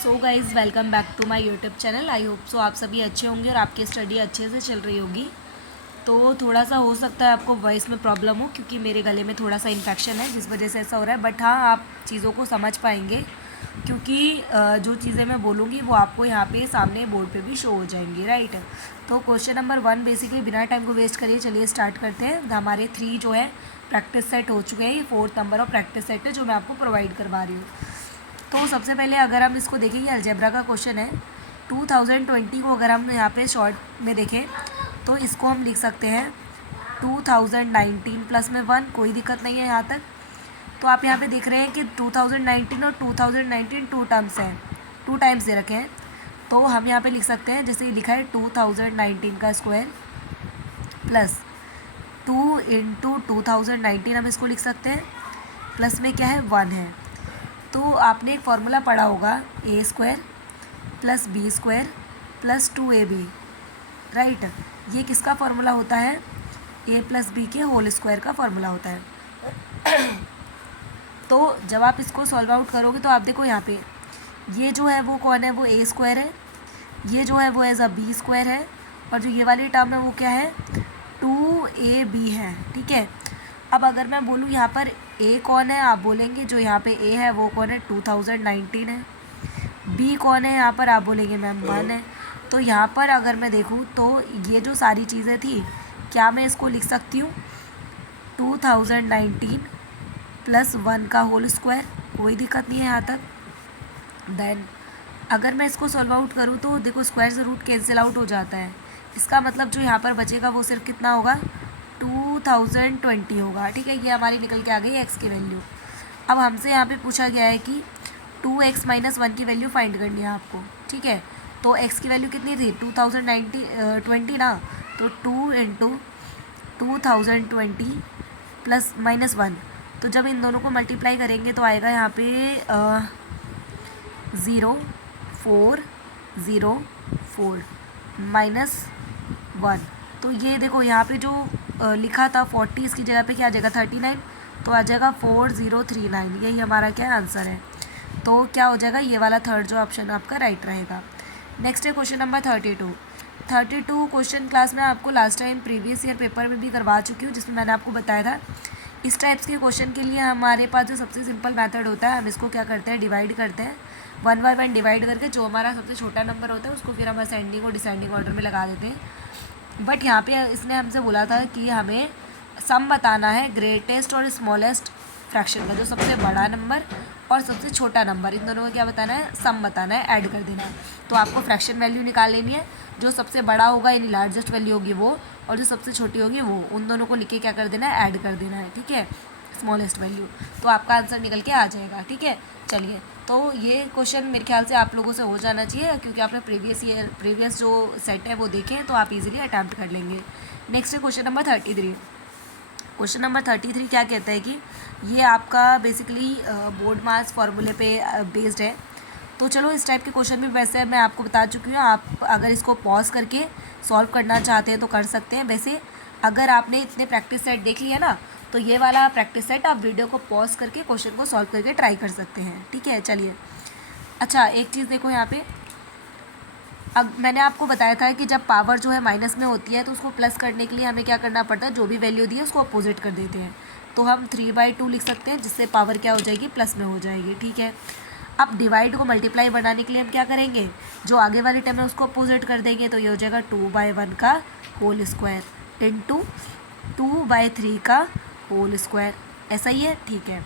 So guys welcome back to my YouTube channel. I hope so आप सभी अच्छे होंगे और आपकी स्टडी अच्छे से चल रही होगी। तो थोड़ा सा हो सकता है आपको वॉइस में प्रॉब्लम हो, क्योंकि मेरे गले में थोड़ा सा इन्फेक्शन है जिस वजह से ऐसा हो रहा है। बट हाँ, आप चीज़ों को समझ पाएंगे, क्योंकि जो चीज़ें मैं बोलूँगी वो आपको यहाँ पे सामने बोर्ड पे भी शो हो जाएंगी, राइट। तो क्वेश्चन नंबर 1 बेसिकली बिना टाइम को वेस्ट करिए चलिए स्टार्ट करते हैं। हमारे 3 जो है प्रैक्टिस सेट हो चुके हैं। ये 4th number of practice set है जो मैं आपको प्रोवाइड करवा रही हूँ। तो सबसे पहले अगर हम इसको देखें, ये अलजेब्रा का क्वेश्चन है 2020 को। अगर हम यहाँ पे शॉर्ट में देखें तो इसको हम लिख सकते हैं 2019 प्लस में 1, कोई दिक्कत नहीं है यहाँ तक। तो आप यहाँ पे देख रहे हैं कि 2019 और 2019 टू टर्म्स हैं, 2 टाइम्स दे रखे हैं। तो हम यहाँ पे लिख सकते हैं, जैसे ये लिखा है 2019 का स्क्वायर प्लस 2 इंटू 2019, हम इसको लिख सकते हैं, प्लस में क्या है 1 है। तो आपने एक फार्मूला पढ़ा होगा A square plus B square plus 2ab, right. ये किसका फार्मूला होता है? ए प्लस बी के होल स्क्वायर का फार्मूला होता है। तो जब आप इसको सॉल्व आउट करोगे तो आप देखो यहाँ पे ये जो है वो कौन है, वो ए स्क्वायर है, ये जो है वो एज अ बी स्क्वायर है, और जो ये वाली टर्म है वो क्या है 2ab है, ठीक है। अब अगर मैं बोलूँ यहाँ पर ए कौन है, आप बोलेंगे जो यहाँ पे ए है वो कौन है 2019 है। बी कौन है यहाँ पर, आप बोलेंगे मैम 1 है। तो यहाँ पर अगर मैं देखूँ तो ये जो सारी चीज़ें थी, क्या मैं इसको लिख सकती हूँ 2019 प्लस 1 का होल स्क्वायर, कोई दिक्कत नहीं है यहाँ तक। देन अगर मैं इसको सॉल्व आउट करूँ तो देखो स्क्वायर से रूट कैंसिल आउट हो जाता है। इसका मतलब जो यहाँ पर बचेगा वो सिर्फ कितना होगा 2020 होगा, ठीक है। ये हमारी निकल के आ गई एक्स की वैल्यू। अब हमसे यहाँ पे पूछा गया है कि 2x माइनस 1 की वैल्यू फाइंड करनी है आपको, ठीक है। तो x की वैल्यू कितनी थी 2020 ना, तो 2 इंटू 2020 प्लस माइनस 1। तो जब इन दोनों को मल्टीप्लाई करेंगे तो आएगा यहाँ पे 0,404 माइनस 1। तो ये देखो यहाँ पे जो लिखा था 40, इसकी जगह पे क्या आ जाएगा 39, तो आ जाएगा 4039। यही हमारा क्या आंसर है। तो क्या हो जाएगा, ये वाला थर्ड जो ऑप्शन आपका राइट रहेगा। नेक्स्ट है क्वेश्चन नंबर 32 क्वेश्चन क्लास में आपको last time previous year paper में भी करवा चुकी हूँ, जिसमें मैंने आपको बताया था इस टाइप्स के क्वेश्चन के लिए हमारे पास जो सबसे सिंपल मेथड होता है, हम इसको क्या करते हैं डिवाइड करते हैं 1 बाय 1 डिवाइड करके, जो हमारा सबसे छोटा नंबर होता है उसको फिर हम असेंडिंग और डिसेंडिंग ऑर्डर में लगा देते हैं। बट यहाँ पे इसने हमसे बोला था कि हमें सम बताना है ग्रेटेस्ट और स्मॉलेस्ट फ्रैक्शन का, जो सबसे बड़ा नंबर और सबसे छोटा नंबर, इन दोनों का क्या बताना है, सम बताना है, ऐड कर देना है। तो आपको फ्रैक्शन वैल्यू निकाल लेनी है, जो सबसे बड़ा होगा यानी लार्जेस्ट वैल्यू होगी वो, और जो सबसे छोटी होगी वो, उन दोनों को लिख के क्या कर देना है, ऐड कर देना है, ठीक है, स्मॉलेस्ट वैल्यू। तो आपका आंसर निकल के आ जाएगा, ठीक है। चलिए, तो ये क्वेश्चन मेरे ख्याल से आप लोगों से हो जाना चाहिए, क्योंकि आपने प्रीवियस जो सेट है वो देखे, तो आप इजीली अटैम्प्ट कर लेंगे। नेक्स्ट है क्वेश्चन नंबर 33। क्वेश्चन नंबर 33 क्या कहता है कि ये आपका बेसिकली बोर्ड मास फार्मूले पे बेस्ड है। तो चलो इस टाइप के क्वेश्चन भी वैसे मैं आपको बता चुकी हूँ, आप अगर इसको पॉज करके सॉल्व करना चाहते हैं तो कर सकते हैं। वैसे अगर आपने इतने प्रैक्टिस सेट देख लिया ना, तो ये वाला प्रैक्टिस सेट आप वीडियो को पॉज करके क्वेश्चन को सॉल्व करके ट्राई कर सकते हैं, ठीक है। चलिए, अच्छा एक चीज़ देखो यहाँ पे, अब मैंने आपको बताया था कि जब पावर जो है माइनस में होती है तो उसको प्लस करने के लिए हमें क्या करना पड़ता है, जो भी वैल्यू दी है उसको अपोजिट कर देते हैं। तो हम 3/2 लिख सकते हैं, जिससे पावर क्या हो जाएगी, प्लस में हो जाएगी, ठीक है। अब डिवाइड को मल्टीप्लाई बनाने के लिए हम क्या करेंगे, जो आगे वाली टर्म है उसको अपोजिट कर देंगे, तो ये हो जाएगा 2/1 का होल स्क्वायर इंटू 2/3 का होल स्क्वायर, ऐसा ही है, ठीक है।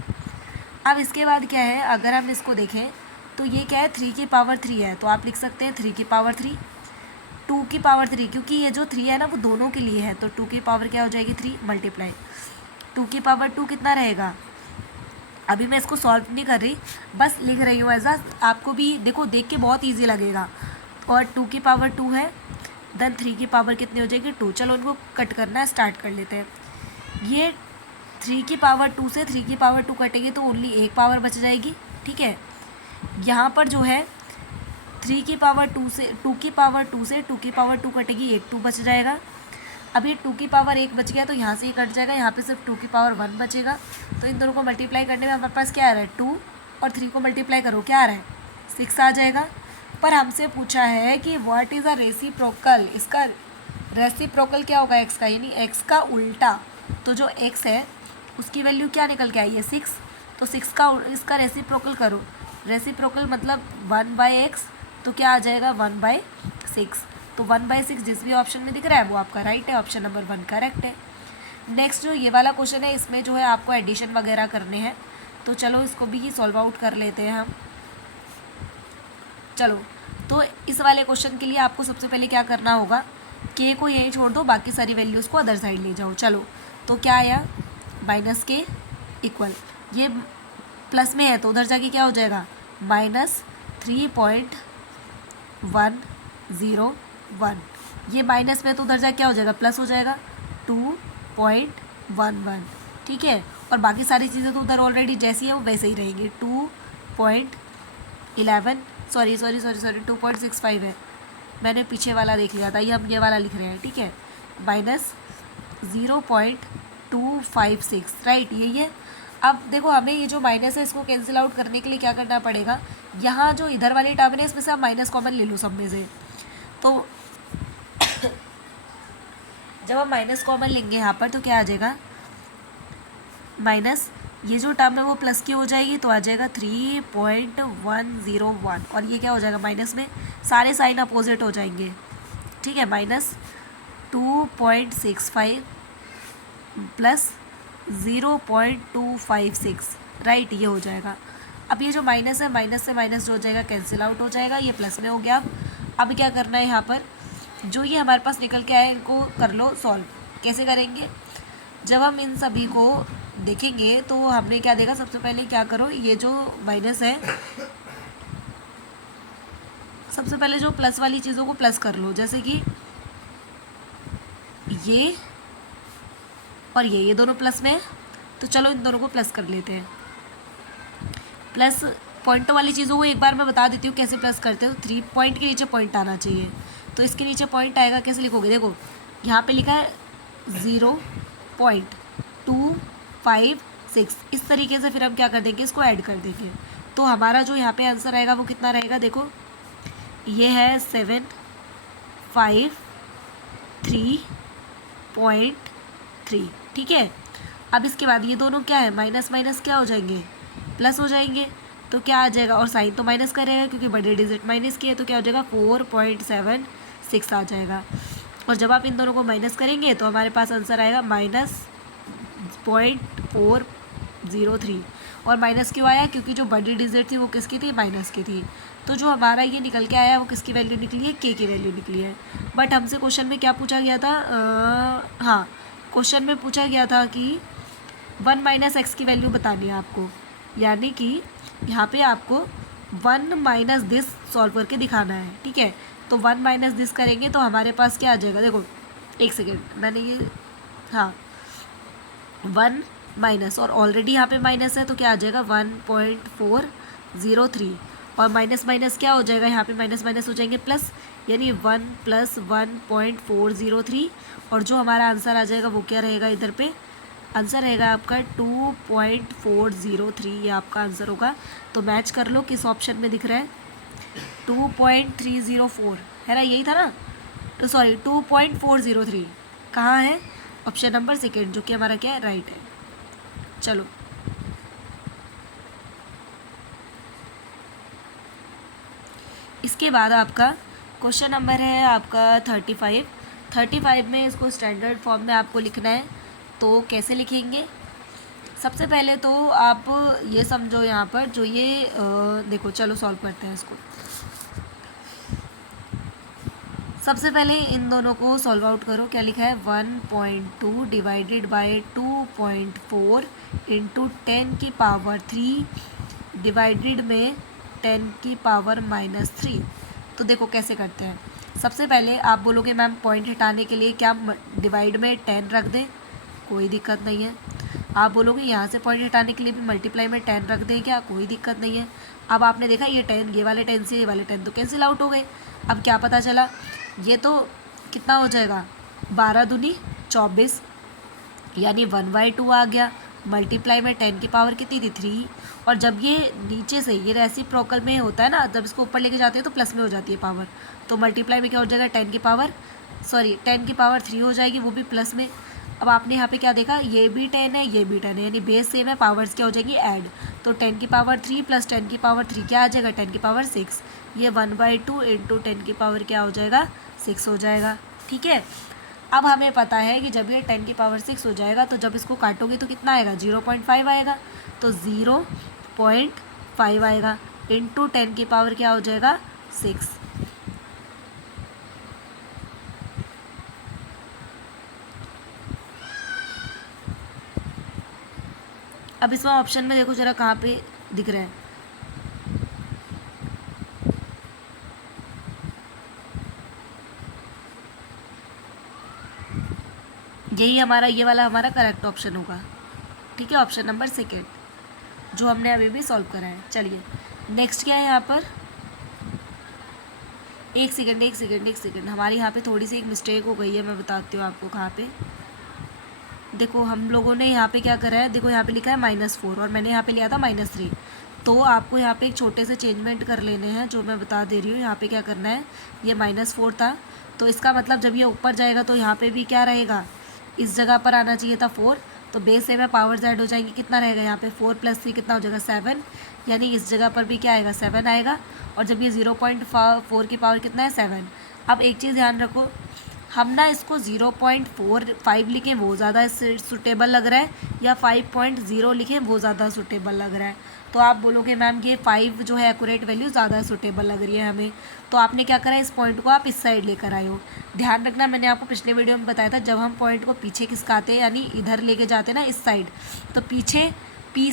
अब इसके बाद क्या है, अगर हम इसको देखें तो ये क्या है 3 की पावर 3 है, तो आप लिख सकते हैं 3 की पावर 3, 2 की पावर 3, क्योंकि ये जो 3 है ना वो दोनों के लिए है, तो 2 की पावर क्या हो जाएगी 3 मल्टीप्लाई 2 की पावर 2 कितना रहेगा। अभी मैं इसको सॉल्व नहीं कर रही, बस लिख रही हूँ एज आपको भी देखो देख के बहुत ईजी लगेगा। और 2 की पावर 2 है, देन 3 की पावर कितनी हो जाएगी 2। चलो उनको कट करना स्टार्ट कर लेते हैं। ये 3 की पावर 2 से 3 की पावर 2 कटेगी तो ओनली एक पावर बच जाएगी, ठीक है। यहाँ पर जो है 3 की पावर 2 से 2 की पावर 2 से 2 की पावर 2 कटेगी, एक 2 बच जाएगा। अब ये 2 की पावर 1 बच गया तो यहाँ से ये कट जाएगा, यहाँ पे सिर्फ 2 की पावर 1 बचेगा। तो इन दोनों को मल्टीप्लाई करने में हमारे पास क्या आ रहा है 2 और 3 को मल्टीप्लाई करो क्या आ रहा है 6 आ जाएगा। पर हमसे पूछा है कि व्हाट इज़ अ रेसिप्रोकल, इसका रेसिप्रोकल क्या होगा x का, यानी x का उल्टा। तो जो x है उसकी वैल्यू क्या निकल के आई है 6, तो 6 का इसका रेसिप्रोकल करो, रेसिप्रोकल मतलब 1/x, तो क्या आ जाएगा 1/6। तो 1/6 जिस भी ऑप्शन में दिख रहा है वो आपका राइट है, ऑप्शन नंबर 1 करेक्ट है। नेक्स्ट जो ये वाला क्वेश्चन है इसमें जो है आपको एडिशन वगैरह करने हैं, तो चलो इसको भी सॉल्व आउट कर लेते हैं हम। चलो, तो इस वाले क्वेश्चन के लिए आपको सबसे पहले क्या करना होगा, के को यहीं छोड़ दो, बाकी सारी वैल्यूज़ को अदर साइड ले जाओ। चलो, तो क्या आया -के इक्वल, ये प्लस में है तो उधर जाके क्या हो जाएगा -3.101, ये माइनस में तो उधर जाके क्या हो जाएगा प्लस हो जाएगा 2.11, ठीक है। और बाकी सारी चीज़ें तो उधर ऑलरेडी जैसी है वो वैसे ही रहेंगी, 2.11 सॉरी 2.65 है, मैंने पीछे वाला देख लिया था, ये हम ये वाला लिख रहे हैं, ठीक है, -0.256, राइट, यही है। अब देखो हमें ये जो माइनस है इसको कैंसिल आउट करने के लिए क्या करना पड़ेगा, यहाँ जो इधर वाली टर्म है इसमें से आप माइनस कॉमन ले लो सब में से। तो जब हम माइनस कॉमन लेंगे यहाँ पर तो क्या आ जाएगा, माइनस ये जो टर्म है वो प्लस की हो जाएगी, तो आ जाएगा 3.101, और ये क्या हो जाएगा माइनस में, सारे साइन अपोजिट हो जाएंगे, ठीक है, -2.65 प्लस 0.256, राइट, ये हो जाएगा। अब ये जो माइनस है, माइनस से माइनस जो हो जाएगा कैंसिल आउट हो जाएगा, ये प्लस में हो गया। अब क्या करना है यहाँ पर, जो ये हमारे पास निकल के आए इनको कर लो सॉल्व। कैसे करेंगे, जब हम इन सभी को देखेंगे तो हमने क्या देखा, सबसे पहले क्या करो, ये जो माइनस है सबसे पहले जो प्लस वाली चीज़ों को प्लस कर लो, जैसे कि ये और ये दोनों प्लस में है, तो चलो इन दोनों को प्लस कर लेते हैं। प्लस पॉइंटों वाली चीज़ों को एक बार मैं बता देती हूँ कैसे प्लस करते हो, 3 पॉइंट के नीचे पॉइंट आना चाहिए, तो इसके नीचे पॉइंट आएगा, कैसे लिखोगे, देखो यहाँ पे लिखा है 0.256, इस तरीके से फिर हम क्या कर देंगे, इसको ऐड कर देंगे, तो हमारा जो यहाँ पे आंसर आएगा वो कितना रहेगा, देखो ये है 753.3, ठीक है। अब इसके बाद ये दोनों क्या है, माइनस माइनस क्या हो जाएंगे, प्लस हो जाएंगे, तो क्या आ जाएगा, और साइन तो माइनस का रहेगा क्योंकि बड़े डिजिट माइनस की है, तो क्या हो जाएगा 4.76 आ जाएगा। और जब आप इन दोनों को माइनस करेंगे तो हमारे पास आंसर आएगा -0.403, और माइनस क्यों आया, क्योंकि जो बड़ी डिजिट थी वो किसकी थी, माइनस की थी, तो जो हमारा ये निकल के आया वो किसकी वैल्यू निकली है, के की वैल्यू निकली है। बट हमसे क्वेश्चन में क्या पूछा गया था, हाँ क्वेश्चन में पूछा गया था कि 1 - x की वैल्यू बतानी है आपको, यानी कि यहाँ पे आपको 1 - दिस सॉल्व करके दिखाना है, ठीक है। तो 1 - दिस करेंगे तो हमारे पास क्या आ जाएगा, देखो एक सेकेंड, मैंने ये हाँ 1 माइनस, और ऑलरेडी यहाँ पे माइनस है तो क्या आ जाएगा 1.403, और माइनस माइनस क्या हो जाएगा, यहाँ पे माइनस माइनस हो जाएंगे प्लस, यानी 1 + 1.403, और जो हमारा आंसर आ जाएगा वो क्या रहेगा, इधर पे आंसर रहेगा आपका 2.403, ये आपका आंसर होगा। तो मैच कर लो किस ऑप्शन में दिख रहा है, 2.304 है ना, यही था ना, तो सॉरी 2.403 कहाँ है, ऑप्शन नंबर सेकेंड, जो कि हमारा क्या है, राइट है। चलो इसके बाद आपका क्वेश्चन नंबर है आपका 35 में इसको स्टैंडर्ड फॉर्म में आपको लिखना है, तो कैसे लिखेंगे, सबसे पहले तो आप ये समझो यहाँ पर जो ये देखो, चलो सॉल्व करते हैं इसको। सबसे पहले इन दोनों को सॉल्व आउट करो, क्या लिखा है 1.2 डिवाइडेड बाय 2.4 इंटू 10 की पावर 3 डिवाइडेड में 10 की पावर -3। तो देखो कैसे करते हैं, सबसे पहले आप बोलोगे मैम पॉइंट हटाने के लिए क्या डिवाइड में 10 रख दें, कोई दिक्कत नहीं है। आप बोलोगे यहाँ से पॉइंट हटाने के लिए भी मल्टीप्लाई में 10 रख दें क्या, कोई दिक्कत नहीं है। अब आपने देखा ये 10, ये वाले 10 से ये वाले 10 तो कैंसिल आउट हो गए। अब क्या पता चला, ये तो कितना हो जाएगा 12 दूनी 24, यानी 1/2 आ गया। मल्टीप्लाई में 10 की पावर कितनी थी 3, और जब ये नीचे से ये रेसिप्रोकल में होता है ना, जब इसको ऊपर लेके जाते हैं तो प्लस में हो जाती है पावर, तो मल्टीप्लाई में क्या हो जाएगा 10 की पावर 3 हो जाएगी, वो भी प्लस में। अब आपने यहाँ पे क्या देखा, ये भी 10 है ये भी 10 है, यानी बेस सेम है, पावर्स क्या हो जाएगी ऐड, तो 10 की पावर 3 प्लस 10 की पावर 3 क्या आ जाएगा 10 की पावर 6, ये 1/2 इंटू 10 की पावर क्या हो जाएगा 6 हो जाएगा। ठीक है, अब हमें पता है कि जब ये 10 की पावर 6 हो जाएगा तो जब इसको काटोगे तो कितना आएगा 0.5 आएगा, तो 0.5 आएगा इंटू 10 की पावर क्या हो जाएगा 6। अब इसमें ऑप्शन में देखो जरा कहाँ पे दिख रहा है, यही हमारा ये वाला हमारा करेक्ट ऑप्शन होगा। ठीक है, ऑप्शन नंबर 2 जो हमने अभी भी सॉल्व करा है। चलिए नेक्स्ट क्या है यहाँ पर, एक सेकंड, हमारी यहाँ पे थोड़ी सी एक मिस्टेक हो गई है, मैं बताती हूँ आपको कहाँ पे। देखो हम लोगों ने यहाँ पे क्या करा है, देखो यहाँ पे लिखा है -4 और मैंने यहाँ पे लिया था -3, तो आपको यहाँ पे एक छोटे से चेंजमेंट कर लेने हैं, जो मैं बता दे रही हूँ। यहाँ पे क्या करना है, ये -4 था, तो इसका मतलब जब ये ऊपर जाएगा तो यहाँ पे भी क्या रहेगा, इस जगह पर आना चाहिए था 4, तो बेस से में पावर्स ऐड हो जाएंगी, कितना रहेगा यहाँ पे 4 + 3 कितना हो जाएगा 7, यानी इस जगह पर भी क्या आएगा 7 आएगा, और जब ये 0.4 की पावर कितना है 7। अब एक चीज़ ध्यान रखो, हम ना इसको 0.45 लिखें वो ज़्यादा सुटेबल लग रहा है, या 5.0 लिखें वो ज़्यादा सुटेबल लग रहा है, तो आप बोलोगे मैम ये 5 जो है एक्यूरेट वैल्यू ज़्यादा सुटेबल लग रही है हमें, तो आपने क्या करा, इस पॉइंट को आप इस साइड लेकर आए हो। ध्यान रखना, मैंने आपको पिछले वीडियो में बताया था, जब हम पॉइंट को पीछे खिसकाते हैं यानी इधर लेके जाते हैं ना इस साइड, तो पीछे पी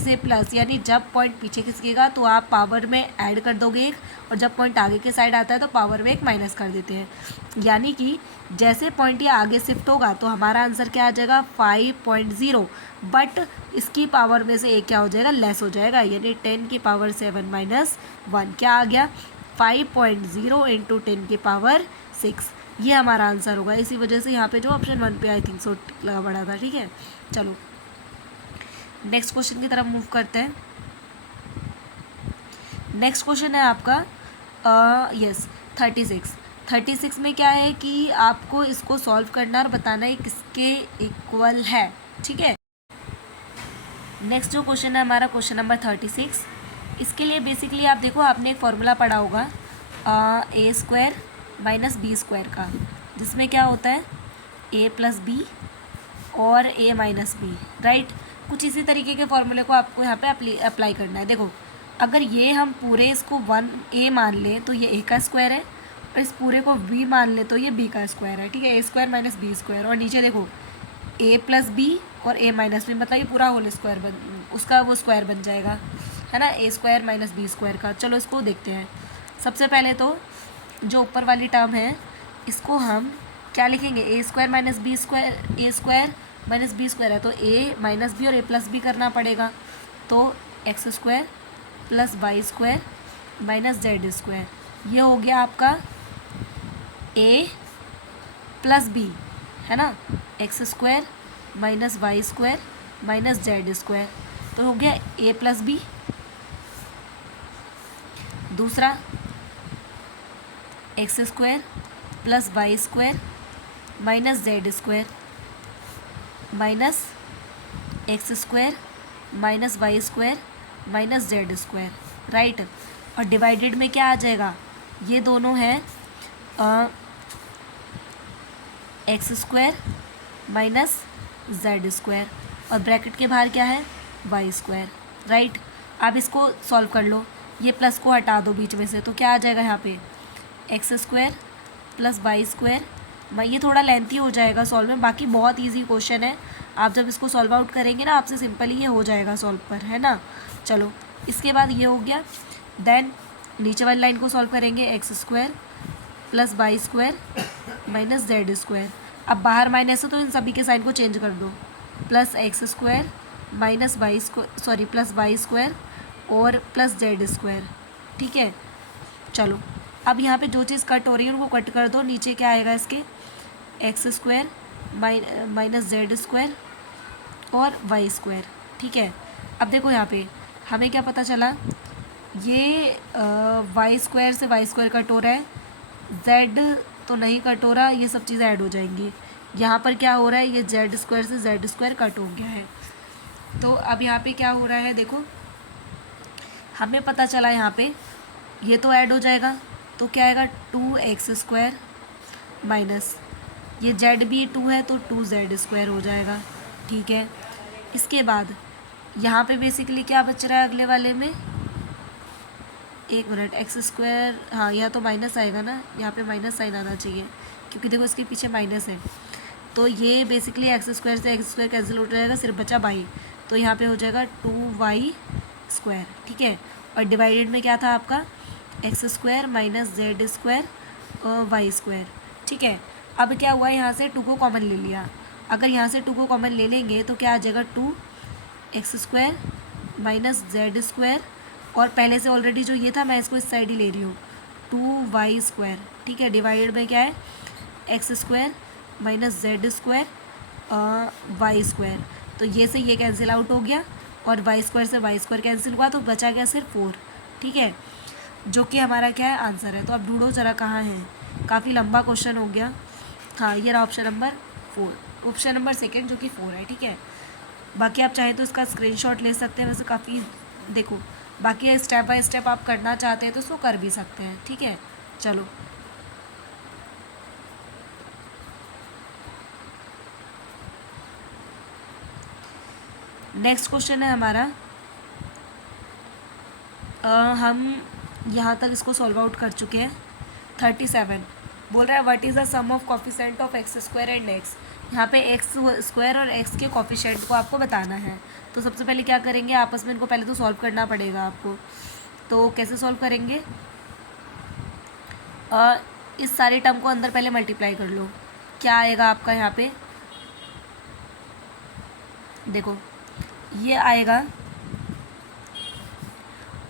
से प्लस, यानी जब पॉइंट पीछे खिसकेगा तो आप पावर में ऐड कर दोगे एक, और जब पॉइंट आगे के साइड आता है तो पावर में एक माइनस कर देते हैं, यानी कि जैसे पॉइंट ये आगे शिफ्ट होगा तो हमारा आंसर क्या आ जाएगा 5.0, बट इसकी पावर में से एक क्या हो जाएगा लेस हो जाएगा, यानी 10 की पावर 7 - 1 क्या आ गया 5.0 इंटू 10 की पावर 6, ये हमारा आंसर होगा। इसी वजह से यहाँ पे जो ऑप्शन 1 पे आई थिंक सो लगा पड़ा था। ठीक है, चलो नेक्स्ट क्वेश्चन की तरफ मूव करते हैं। नेक्स्ट क्वेश्चन है आपका 36 में क्या है कि आपको इसको सॉल्व करना और बताना है किसके इक्वल है। ठीक है, नेक्स्ट जो क्वेश्चन है हमारा क्वेश्चन नंबर 36, इसके लिए बेसिकली आप देखो आपने एक फॉर्मूला पढ़ा होगा a² - b² का, जिसमें क्या होता है a + b और a - b, राइट। कुछ इसी तरीके के फॉर्मूले को आपको यहाँ पे अप्लाई करना है। देखो अगर ये हम पूरे इसको 1a मान लें तो ये a का स्क्वायर है, और इस पूरे को b मान लें तो ये b का स्क्वायर है। ठीक है, a² - b², और नीचे देखो a + b और a - b, मतलब ये पूरा होल स्क्वायर उसका वो स्क्वायर बन जाएगा, है ना, a² - b² का। चलो इसको देखते हैं। सबसे पहले तो जो ऊपर वाली टर्म है इसको हम क्या लिखेंगे, a² - b², a² - b² है तो a - b और a + b करना पड़ेगा, तो x² + y² - z², ये हो गया आपका a + b, है ना, x² - y² - z², तो हो गया a + b। दूसरा x² + y² - z² x² - y² - z², right. और डिवाइडेड में क्या आ जाएगा, ये दोनों हैं x² - z², और ब्रैकेट के बाहर क्या है y², राइट। आप इसको सॉल्व कर लो, ये प्लस को हटा दो बीच में से, तो क्या आ जाएगा यहाँ पे x² + y², ये थोड़ा लेंथी हो जाएगा सॉल्व में, बाकी बहुत इजी क्वेश्चन है, आप जब इसको सॉल्व आउट करेंगे ना आपसे सिंपली ये हो जाएगा सॉल्व पर, है ना। चलो इसके बाद ये हो गया, देन नीचे वाली लाइन को सॉल्व करेंगे x² + y² - z², अब बाहर माइनस है तो इन सभी के साइन को चेंज कर दो, +x² - y² और +z², ठीक है। चलो अब यहाँ पे जो चीज़ कट हो रही है उनको कट कर दो, नीचे क्या आएगा इसके x² - z² और वाई स्क्वायर। ठीक है, अब देखो यहाँ पे हमें क्या पता चला, ये वाई स्क्वायर से वाई स्क्वायर कट हो रहा है, जेड तो नहीं कट हो रहा, ये सब चीज़ें ऐड हो जाएंगी। यहाँ पर क्या हो रहा है, ये जेड स्क्वायर से जेड स्क्वायर कट हो गया है। तो अब यहाँ पे क्या हो रहा है, देखो हमें पता चला यहाँ पे ये तो ऐड हो जाएगा, तो क्या आएगा 2x² माइनस ये जेड भी 2 है तो 2z² हो जाएगा। ठीक है, इसके बाद यहाँ पे बेसिकली क्या बच रहा है अगले वाले में, एक मिनट, x², हाँ यहाँ तो माइनस आएगा ना, यहाँ पे माइनस साइन आना चाहिए क्योंकि देखो इसके पीछे माइनस है। तो ये बेसिकली x² से x² कैंसिल हो जाएगा, सिर्फ बचा y, तो यहाँ पे हो जाएगा 2y²। ठीक है, और डिवाइडेड में क्या था आपका x² माइनस z² और y²। ठीक है, अब क्या हुआ, यहाँ से 2 को कॉमन ले लिया, अगर यहाँ से 2 को कॉमन ले लेंगे तो क्या आ जाएगा 2x² माइनस z², और पहले से ऑलरेडी जो ये था मैं इसको इस साइड ही ले रही हूँ 2y²। ठीक है, डिवाइडेड में क्या है x² माइनस z² y², तो ये से ये कैंसिल आउट हो गया और y² से y² कैंसिल हुआ, तो बचा गया सिर्फ 4। ठीक है, जो कि हमारा क्या है आंसर है। तो अब ढूंढो ज़रा कहाँ है, काफ़ी लंबा क्वेश्चन हो गया। हाँ, ये रहा ऑप्शन नंबर 4, ऑप्शन नंबर 2 जो कि 4 है। ठीक है, बाकी आप चाहें तो इसका स्क्रीनशॉट ले सकते हैं, वैसे काफ़ी देखो, बाकी स्टेप बाय स्टेप आप करना चाहते हैं तो उसको कर भी सकते हैं। ठीक है, चलो नेक्स्ट क्वेश्चन है हमारा, हम यहाँ तक इसको सॉल्व आउट कर चुके हैं। 37 बोल रहा है what is the sum of coefficient of x² and x। यहाँ पे x² और x के कॉफिशेंट को आपको बताना है। तो सबसे पहले क्या करेंगे, आपस में इनको पहले तो सॉल्व करना पड़ेगा आपको। तो कैसे सॉल्व करेंगे, इस सारे टर्म को अंदर पहले मल्टीप्लाई कर लो, क्या आएगा आपका यहाँ पे, देखो ये आएगा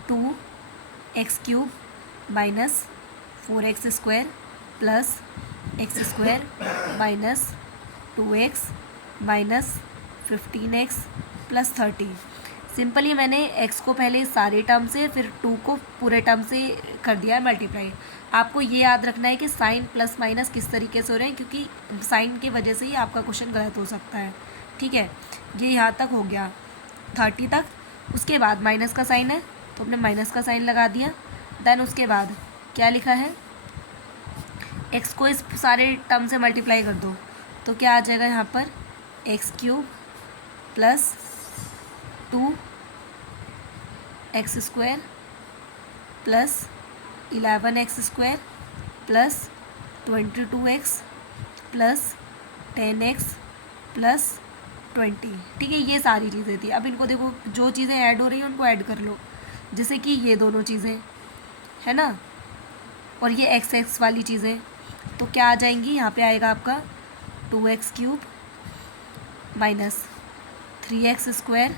2x³ minus 4x² plus x² minus 2x minus 15x plus 30। Simply मैंने x को पहले सारे टर्म से, फिर 2 को पूरे टर्म से कर दिया है मल्टीप्लाई। आपको ये याद रखना है कि साइन प्लस माइनस किस तरीके से हो रहे हैं, क्योंकि साइन की वजह से ही आपका क्वेश्चन गलत हो सकता है। ठीक है, ये यहाँ तक हो गया 30 तक। उसके बाद माइनस का साइन है तो हमने माइनस का साइन लगा दिया। देन उसके बाद क्या लिखा है, x को इस सारे टर्म से मल्टीप्लाई कर दो, तो क्या आ जाएगा यहाँ पर x³ plus 2x² plus 11x² plus 22x plus 10x plus 20। ठीक है, ये सारी चीज़ें थी। अब इनको देखो, जो चीज़ें ऐड हो रही हैं उनको ऐड कर लो, जैसे कि ये दोनों चीज़ें है ना, और ये x वाली चीज़ें, तो क्या आ जाएंगी, यहाँ पे आएगा आपका 2x³ माइनस 3x²,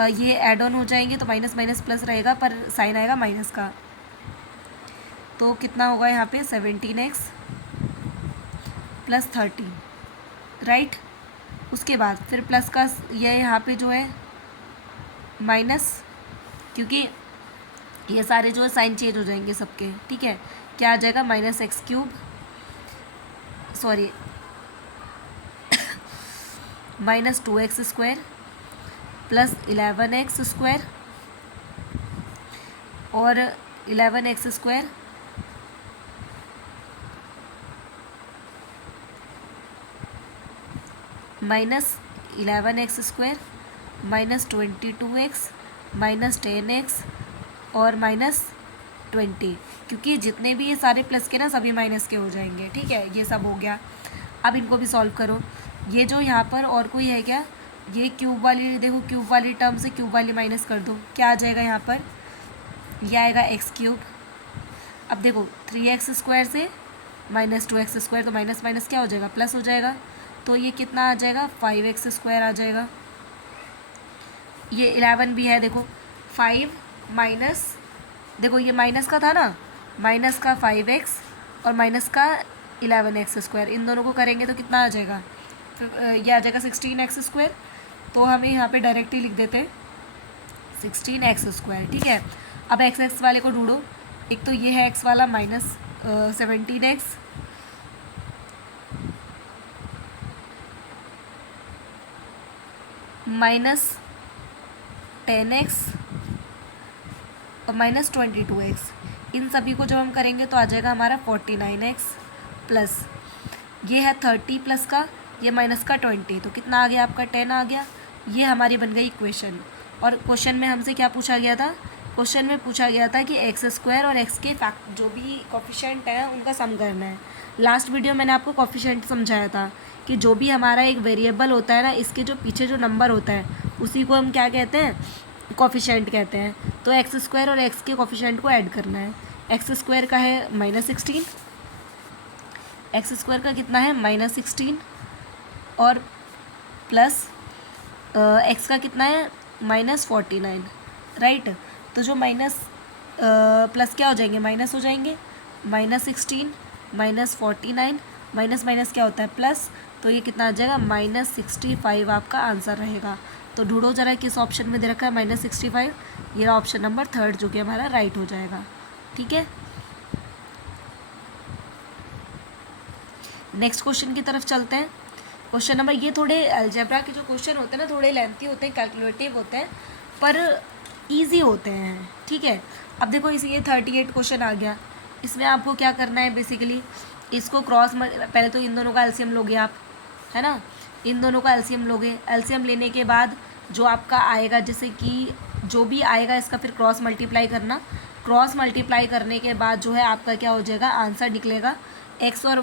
ये ऐड ऑन हो जाएंगे तो माइनस माइनस प्लस रहेगा, पर साइन आएगा माइनस का, तो कितना होगा यहाँ पे 17x प्लस 30, राइट। उसके बाद फिर प्लस का ये यहाँ पे जो है माइनस, क्योंकि ये सारे जो है साइन चेंज हो जाएंगे सबके। ठीक है, क्या आ जाएगा minus x³ sorry minus 2x² plus 11x² और 11x² minus 11x² minus 22x minus 10x और माइनस 20, क्योंकि जितने भी ये सारे प्लस के ना सभी माइनस के हो जाएंगे। ठीक है, ये सब हो गया। अब इनको भी सॉल्व करो। ये जो यहाँ पर और कोई है क्या, ये क्यूब वाली, देखो क्यूब वाली टर्म से क्यूब वाली माइनस कर दो, क्या आ जाएगा यहाँ पर, यह आएगा x³। अब देखो 3x² से माइनस 2x², तो माइनस माइनस क्या हो जाएगा, प्लस हो जाएगा, तो ये कितना आ जाएगा 5x² आ जाएगा। ये 11 भी है, देखो 5 माइनस, देखो ये माइनस का था ना, माइनस का 5x और माइनस का 11x², इन दोनों को करेंगे तो कितना आ जाएगा, ये आ जाएगा 16x²। तो हमें यहाँ पे डायरेक्टली लिख देते हैं 16x²। ठीक है, अब x वाले को ढूंढो। एक तो ये है x वाला -17x -10x और -22x। इन सभी को जब हम करेंगे तो आ जाएगा हमारा 49x प्लस ये है 30 प्लस का ये माइनस का 20, तो कितना आ गया आपका 10 आ गया। ये हमारी बन गई इक्वेशन। और क्वेश्चन में हमसे क्या पूछा गया था? क्वेश्चन में पूछा गया था कि x² और x के फैक्ट जो भी कोफिशिएंट हैं उनका सम करना है। लास्ट वीडियो मैंने आपको कोफिशिएंट समझाया था कि जो भी हमारा एक वेरिएबल होता है ना, इसके जो पीछे जो नंबर होता है उसी को हम क्या कहते हैं? कोफिशिएंट कहते हैं। तो x² और x के कोफिशिएंट को ऐड करना है। x² का है -16, x² का कितना है -16 और प्लस x का कितना है -49, राइट। तो जो माइनस प्लस क्या हो जाएंगे? माइनस हो जाएंगे। -16 -49 माइनस माइनस क्या होता है? प्लस। तो ये कितना आ जाएगा? -65 आपका आंसर रहेगा। तो ढूंढो जरा किस ऑप्शन में दे रखा है -65। ये ऑप्शन नंबर 3 जो कि हमारा राइट हो जाएगा। ठीक है, नेक्स्ट क्वेश्चन की तरफ चलते हैं। क्वेश्चन नंबर, ये थोड़े अलजेब्रा के जो क्वेश्चन होते हैं ना थोड़े लेंथी होते हैं, कैलकुलेटिव होते हैं, पर इजी होते हैं। ठीक है, अब देखो इसी ये 38 क्वेश्चन आ गया। इसमें आपको क्या करना है? बेसिकली इसको पहले तो इन दोनों का एलसीएम लोगे आप, है ना। इन दोनों का एलसीएम लोगे। एलसीएम लेने के बाद जो आपका आएगा, जैसे कि जो भी आएगा इसका फिर क्रॉस मल्टीप्लाई करना। क्रॉस मल्टीप्लाई करने के बाद जो है आपका क्या हो जाएगा? आंसर निकलेगा x और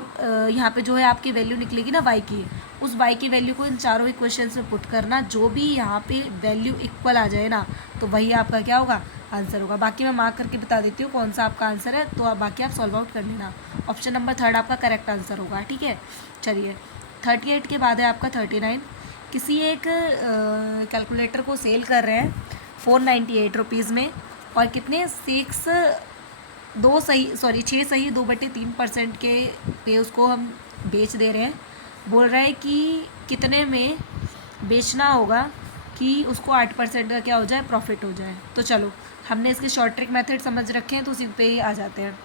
यहाँ पे जो है आपकी वैल्यू निकलेगी ना y की, उस y की वैल्यू को इन चारों इक्वेशंस में पुट करना। जो भी यहाँ पे वैल्यू इक्वल आ जाए ना तो वही आपका क्या होगा? आंसर होगा। बाकी मैं मार्क करके बता देती हूँ कौन सा आपका आंसर है, तो आप बाकी आप सॉल्व आउट कर लेना। ऑप्शन नंबर 3 आपका करेक्ट आंसर होगा। ठीक है, चलिए 38 के बाद है आपका 39। किसी एक कैलकुलेटर को सेल कर रहे हैं 498 रुपीज़ में, और कितने 6 सही 2/3% के पे उसको हम बेच दे रहे हैं। बोल रहा है कि कितने में बेचना होगा कि उसको 8% का क्या हो जाए? प्रॉफिट हो जाए। तो चलो हमने इसके शॉर्ट ट्रिक मेथड समझ रखे हैं तो उसी पे ही आ जाते हैं।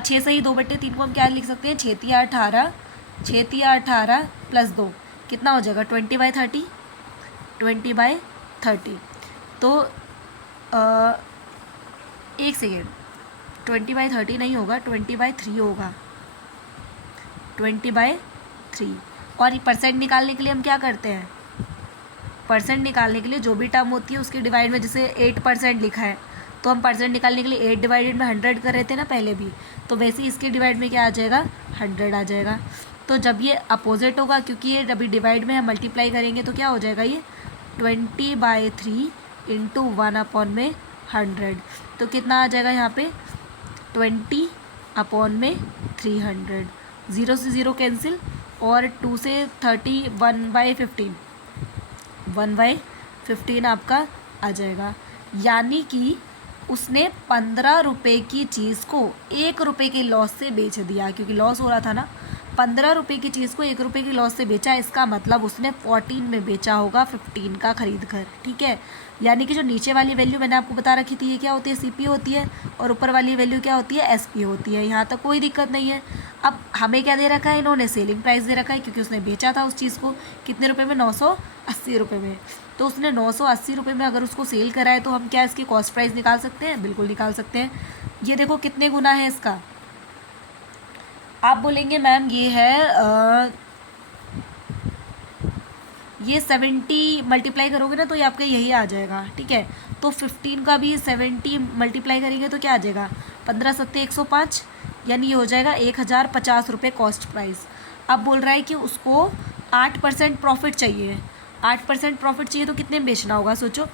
6 सही 2/3 को हम क्या लिख सकते हैं? 6 या 18 प्लस 2 कितना हो जाएगा? 20/30 20/30। तो एक सेकेंड, 20/30 नहीं होगा, 20/3 होगा, 20/3। और परसेंट निकालने के लिए हम क्या करते हैं? परसेंट निकालने के लिए जो भी टर्म होती है उसके डिवाइड में, जैसे 8% लिखा है तो हम परसेंट निकालने के लिए 8 डिवाइडेड में 100 कर रहे थे ना पहले भी, तो वैसे ही इसके डिवाइड में क्या आ जाएगा? 100 आ जाएगा। तो जब ये अपोजिट होगा, क्योंकि ये अभी डिवाइड में हम मल्टीप्लाई करेंगे तो क्या हो जाएगा? ये 20/3 इंटू 1/100। तो कितना आ जाएगा यहाँ पे? 20/300। 0 से 0 कैंसिल, और 2 से 30 1/15 1/15 आपका आ जाएगा। यानी कि उसने 15 रुपये की चीज़ को 1 रुपये के लॉस से बेच दिया, क्योंकि लॉस हो रहा था ना। 15 रुपये की चीज़ को 1 रुपये की लॉस से बेचा, इसका मतलब उसने 14 में बेचा होगा 15 का खरीद कर। ठीक है, यानी कि जो नीचे वाली वैल्यू मैंने आपको बता रखी थी ये क्या होती है? CP होती है, और ऊपर वाली वैल्यू क्या होती है? SP होती है। यहाँ तक कोई दिक्कत नहीं है। अब हमें क्या दे रखा है? इन्होंने सेलिंग प्राइस दे रखा है, क्योंकि उसने बेचा था उस चीज़ को कितने रुपये में? 980 रुपये में। तो उसने 980 रुपये में अगर उसको सेल करा है तो हम क्या इसकी कॉस्ट प्राइस निकाल सकते हैं? बिल्कुल निकाल सकते हैं। ये देखो कितने गुना है इसका। आप बोलेंगे मैम ये है ये 70 मल्टीप्लाई करोगे ना तो ये आपका यही आ जाएगा। ठीक है, तो 15 का भी 70 मल्टीप्लाई करेंगे तो क्या आ जाएगा? 15 सत्ते 105, यानी ये हो जाएगा 1050 रुपये कॉस्ट प्राइस। अब बोल रहा है कि उसको 8% प्रॉफिट चाहिए। 8% प्रॉफिट चाहिए तो कितने में बेचना होगा? सोचो,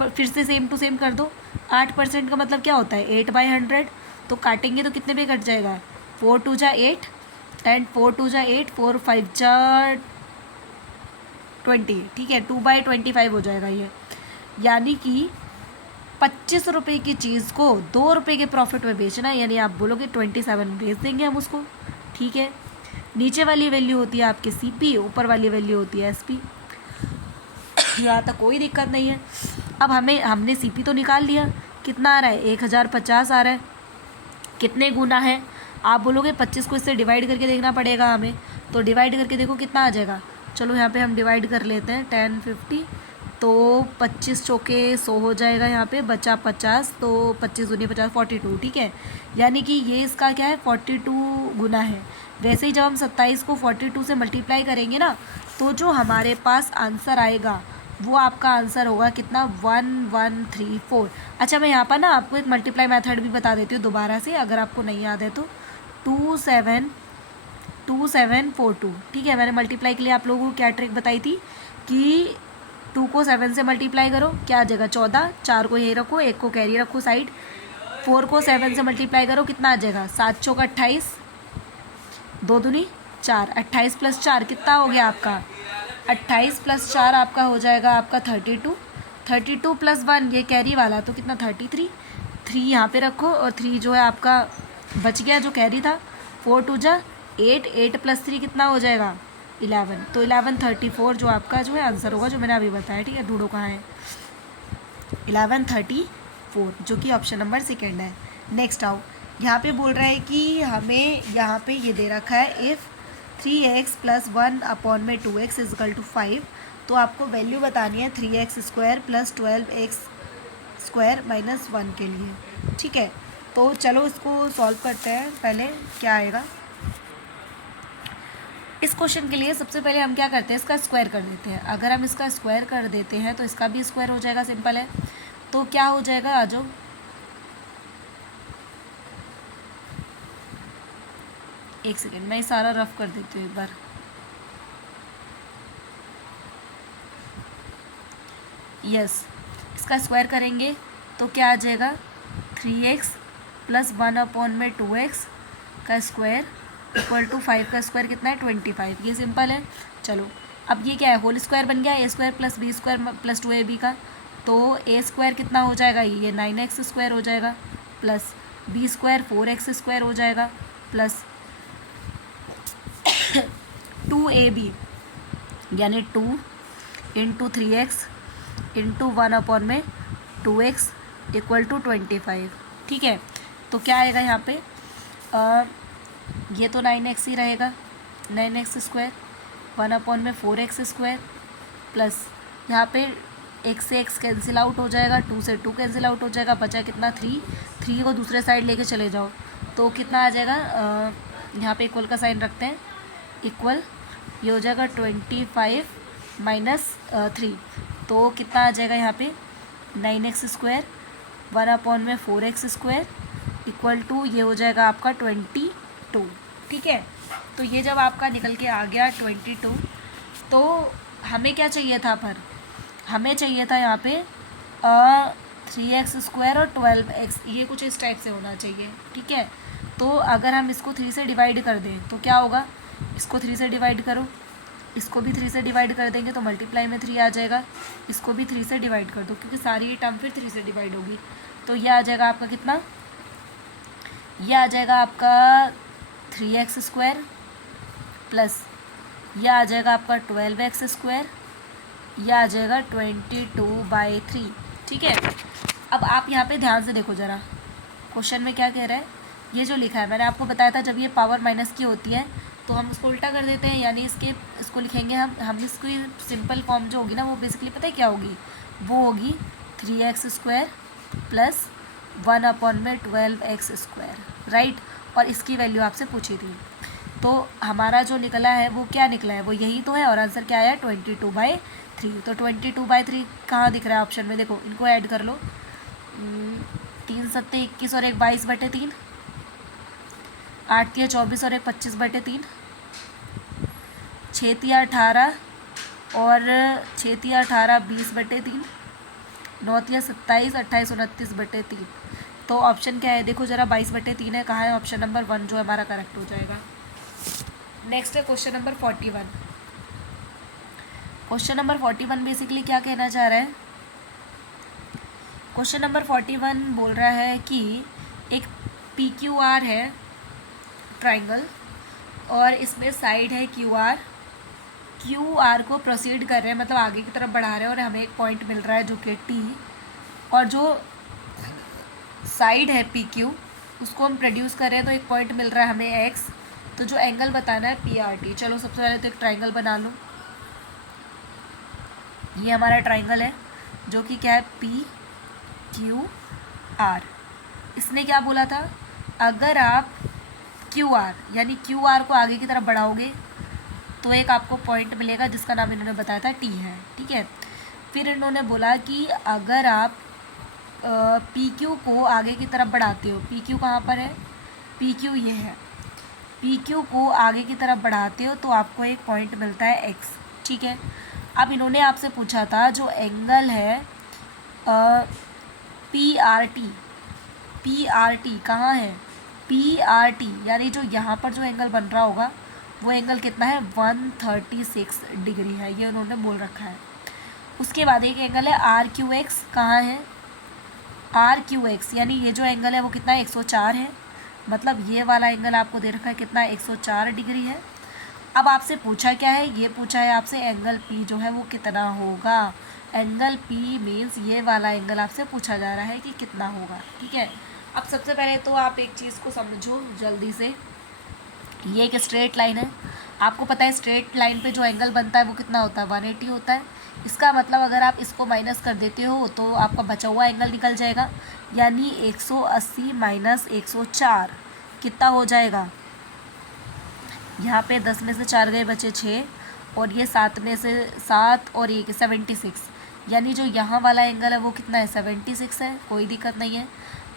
फिर से सेम टू सेम कर दो। 8% का मतलब क्या होता है? 8/100। तो काटेंगे तो कितने पे कट जाएगा? 4 2 जा 8 एंड 4 2 जा 8, 4 5 जा 20। ठीक है, 2/25 हो जाएगा ये। यानी कि 25 रुपये की चीज़ को 2 रुपये के प्रॉफिट में बेचना है, यानी आप बोलोगे 27 बेच देंगे हम उसको। ठीक है, नीचे वाली वैल्यू होती है आपकी CP, ऊपर वाली वैल्यू होती है SP। यहाँ तक कोई दिक्कत नहीं है। अब हमने सीपी तो निकाल लिया, कितना आ रहा है 1050 आ रहा है। कितने गुना है आप बोलोगे 25 को इससे डिवाइड करके देखना पड़ेगा हमें, तो डिवाइड करके देखो कितना आ जाएगा। चलो यहाँ पे हम डिवाइड कर लेते हैं 1050, तो 25 चौके 100 हो जाएगा, यहाँ पे बचा 50, तो 25 दूनी 50 42, ठीक है। यानी कि ये इसका क्या है 42 गुना है। वैसे ही जब हम 27 को 42 से मल्टीप्लाई करेंगे ना, तो जो हमारे पास आंसर आएगा वो आपका आंसर होगा कितना 1134। अच्छा मैं यहाँ पर ना आपको एक मल्टीप्लाई मेथड भी बता देती हूँ दोबारा से, अगर आपको नहीं याद है तो 2742, ठीक है। मैंने मल्टीप्लाई के लिए आप लोगों को क्या ट्रिक बताई थी कि 2 को 7 से मल्टीप्लाई करो, क्या आ जाएगा 14, 4 को यही रखो, 1 को कैरी रखो साइड, 4 को 7 से मल्टीप्लाई करो, कितना आ जाएगा 7 चौका 28, 2 दूनी 4, 28 प्लस 4 कितना हो गया आपका 28 प्लस 4 आपका हो जाएगा आपका 32, 32 प्लस 1 ये कैरी वाला तो कितना 33, 3 यहाँ पे रखो और 3 जो है आपका बच गया जो कैरी था, 4 2 जा 8, 8 प्लस 3 कितना हो जाएगा 11, तो 1134 जो आपका जो है आंसर होगा, जो मैंने अभी बताया, ठीक है। ढूंढो कहाँ है 1134, जो कि ऑप्शन नंबर सेकेंड है। नेक्स्ट आओ, यहाँ पे बोल रहा है कि हमें यहाँ पे ये दे रखा है इफ़ 3x प्लस 1 अपॉन में 2x इजकल टू 5, तो आपको वैल्यू बतानी है 3x square plus 12x square minus 1 के लिए, ठीक है। तो चलो इसको सॉल्व करते हैं। पहले क्या आएगा इस क्वेश्चन के लिए, सबसे पहले हम क्या करते हैं इसका स्क्वायर कर देते हैं। अगर हम इसका स्क्वायर कर देते हैं तो इसका भी स्क्वायर हो जाएगा, सिंपल है। तो क्या हो जाएगा, आ जाओ एक सेकेंड, मैं सारा रफ कर देती हूँ एक बार। यस, इसका स्क्वायर करेंगे तो क्या आ जाएगा 3x प्लस 1 अपॉन में 2x का स्क्वायर इक्वल टू 5 का स्क्वायर कितना है 25, ये सिंपल है। चलो अब ये क्या है होल स्क्वायर बन गया, A square plus B square plus 2ab का, तो ए स्क्वायर कितना हो जाएगा ये 9x स्क्वायर हो जाएगा, plus B square 4x square हो जाएगा, प्लस 2ab यानी 2 इंटू 3x इंटू 1 अपॉन में 2x इक्वल टू 25, ठीक है। तो क्या आएगा यहाँ पे ये तो 9x ही रहेगा, 9x स्क्वायर 1 अपॉन में 4x स्क्वायर, प्लस यहाँ पे x से x कैंसिल आउट हो जाएगा, 2 से 2 कैंसिल आउट हो जाएगा, बचा कितना 3 को दूसरे साइड लेके चले जाओ तो कितना आ जाएगा यहाँ पे इक्वल का साइन रखते हैं, इक्वल ये हो जाएगा 25 माइनस 3, तो कितना आ जाएगा यहाँ पे 9x स्क्वायर 1 अपॉन में 4x स्क्वायर इक्वल टू ये हो जाएगा आपका 22, ठीक है। तो ये जब आपका निकल के आ गया 22, तो हमें क्या चाहिए था, पर हमें चाहिए था यहाँ पे 3x स्क्वायर और 12x, ये कुछ इस टाइप से होना चाहिए, ठीक है। तो अगर हम इसको 3 से डिवाइड कर दें तो क्या होगा, इसको 3 से डिवाइड करो, इसको भी 3 से डिवाइड कर देंगे तो मल्टीप्लाई में 3 आ जाएगा, इसको भी 3 से डिवाइड कर दो क्योंकि सारी ये टर्म फिर 3 से डिवाइड होगी, तो ये आ जाएगा आपका कितना, ये आ जाएगा आपका 3x स्क्वायर प्लस ये आ जाएगा आपका 12x स्क्वायर, ये आ जाएगा 22/3, ठीक है। अब आप यहाँ पे ध्यान से देखो ज़रा, क्वेश्चन में क्या कह रहा है, ये जो लिखा है मैंने आपको बताया था जब ये पावर माइनस की होती है तो हम इसको उल्टा कर देते हैं, यानी इसको लिखेंगे हम इसकी सिंपल फॉर्म जो होगी ना वो बेसिकली पता है क्या होगी, वो होगी 3x स्क्वायर प्लस 1 अपॉन में 12x स्क्वायर, राइट। और इसकी वैल्यू आपसे पूछी थी, तो हमारा जो निकला है वो क्या निकला है, वो यही तो है, और आंसर क्या आया 22/3। तो 22/3 कहाँ दिख रहा है ऑप्शन में, देखो इनको ऐड कर लो, 3 7 21 और 1 22/3, 8 3 24 और 1 25/3, 6 3 18 और 6 3 18 20/3, 9 3 27 28 29/3। तो ऑप्शन क्या है देखो ज़रा 22/3 है, कहाँ है, ऑप्शन नंबर 1 जो हमारा करेक्ट हो जाएगा। नेक्स्ट है question number 41। Question number 41 basically क्या कहना चाह रहा है, क्वेश्चन नंबर 41 बोल रहा है कि एक PQR है ट्राइंगल और इसमें साइड है क्यू आर को प्रोसीड कर रहे हैं, मतलब आगे की तरफ बढ़ा रहे हैं, और हमें एक पॉइंट मिल रहा है जो कि टी, और जो साइड है पी क्यू उसको हम प्रोड्यूस कर रहे हैं, तो एक पॉइंट मिल रहा है हमें एक्स। तो जो एंगल बताना है पी आर टी। चलो सबसे पहले तो एक ट्राइंगल बना लो। ये हमारा ट्राइंगल है जो कि क्या है, पी क्यू आर। इसने क्या बोला था, अगर आप क्यू आर यानी क्यू आर को आगे की तरफ बढ़ाओगे तो एक आपको पॉइंट मिलेगा जिसका नाम इन्होंने बताया था टी है, ठीक है। फिर इन्होंने बोला कि अगर आप पी क्यू को आगे की तरफ बढ़ाते हो, पी क्यू कहाँ पर है, पी क्यू ये है, पी क्यू को आगे की तरफ बढ़ाते हो तो आपको एक पॉइंट मिलता है एक्स, ठीक है। अब इन्होंने आपसे पूछा था जो एंगल है P R T, P R T कहाँ है, पी आर टी यानी जो यहाँ पर जो एंगल बन रहा होगा वो एंगल कितना है, 136 डिग्री है, ये उन्होंने बोल रखा है। उसके बाद एक एंगल है आर क्यू एक्स, कहाँ है, आर क्यू एक्स यानी ये जो एंगल है वो कितना है, 104 है, मतलब ये वाला एंगल आपको दे रखा है कितना है, 104 डिग्री है। अब आपसे पूछा क्या है, ये पूछा है आपसे एंगल पी जो है वो कितना होगा। एंगल पी मीन्स ये वाला एंगल आपसे पूछा जा रहा है कि कितना होगा, ठीक है। अब सबसे पहले तो आप एक चीज़ को समझो जल्दी से, ये एक स्ट्रेट लाइन है, आपको पता है स्ट्रेट लाइन पे जो एंगल बनता है वो कितना होता है, 180 होता है। इसका मतलब अगर आप इसको माइनस कर देते हो तो आपका बचा हुआ एंगल निकल जाएगा, यानी 180 माइनस 104 कितना हो जाएगा, यहाँ पे 10 में से 4 गए बचे 6, और ये 7 में से 7 और ये 76, यानी जो यहाँ वाला एंगल है वो कितना है, 76 है, कोई दिक्कत नहीं है।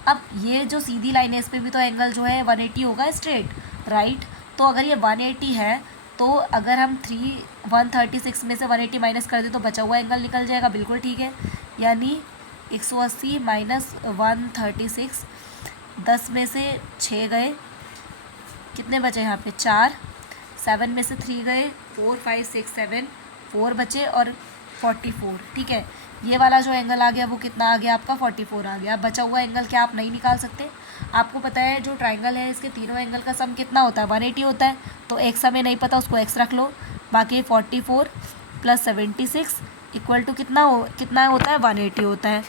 अब ये जो सीधी लाइन है इस पर भी तो एंगल जो है 180 होगा स्ट्रेट, राइट। तो अगर ये 180 है तो अगर हम 136 में से 180 माइनस कर दें तो बचा हुआ एंगल निकल जाएगा, बिल्कुल ठीक है। यानी 180 माइनस 136, 10 में से 6 गए, कितने बचे यहाँ पे 4, 7 में से 3 गए, 4 5 6 7, 4 बचे और 44, ठीक है। ये वाला जो एंगल आ गया वो कितना आ गया आपका, 44 आ गया। बचा हुआ एंगल क्या आप नहीं निकाल सकते, आपको पता है जो ट्राइंगल है इसके तीनों एंगल का सम कितना होता है, 180 होता है। तो एक्स हमें नहीं पता, उसको एक्स रख लो, बाकी 44 प्लस 76 इक्वल टू कितना होता है, 180 होता है।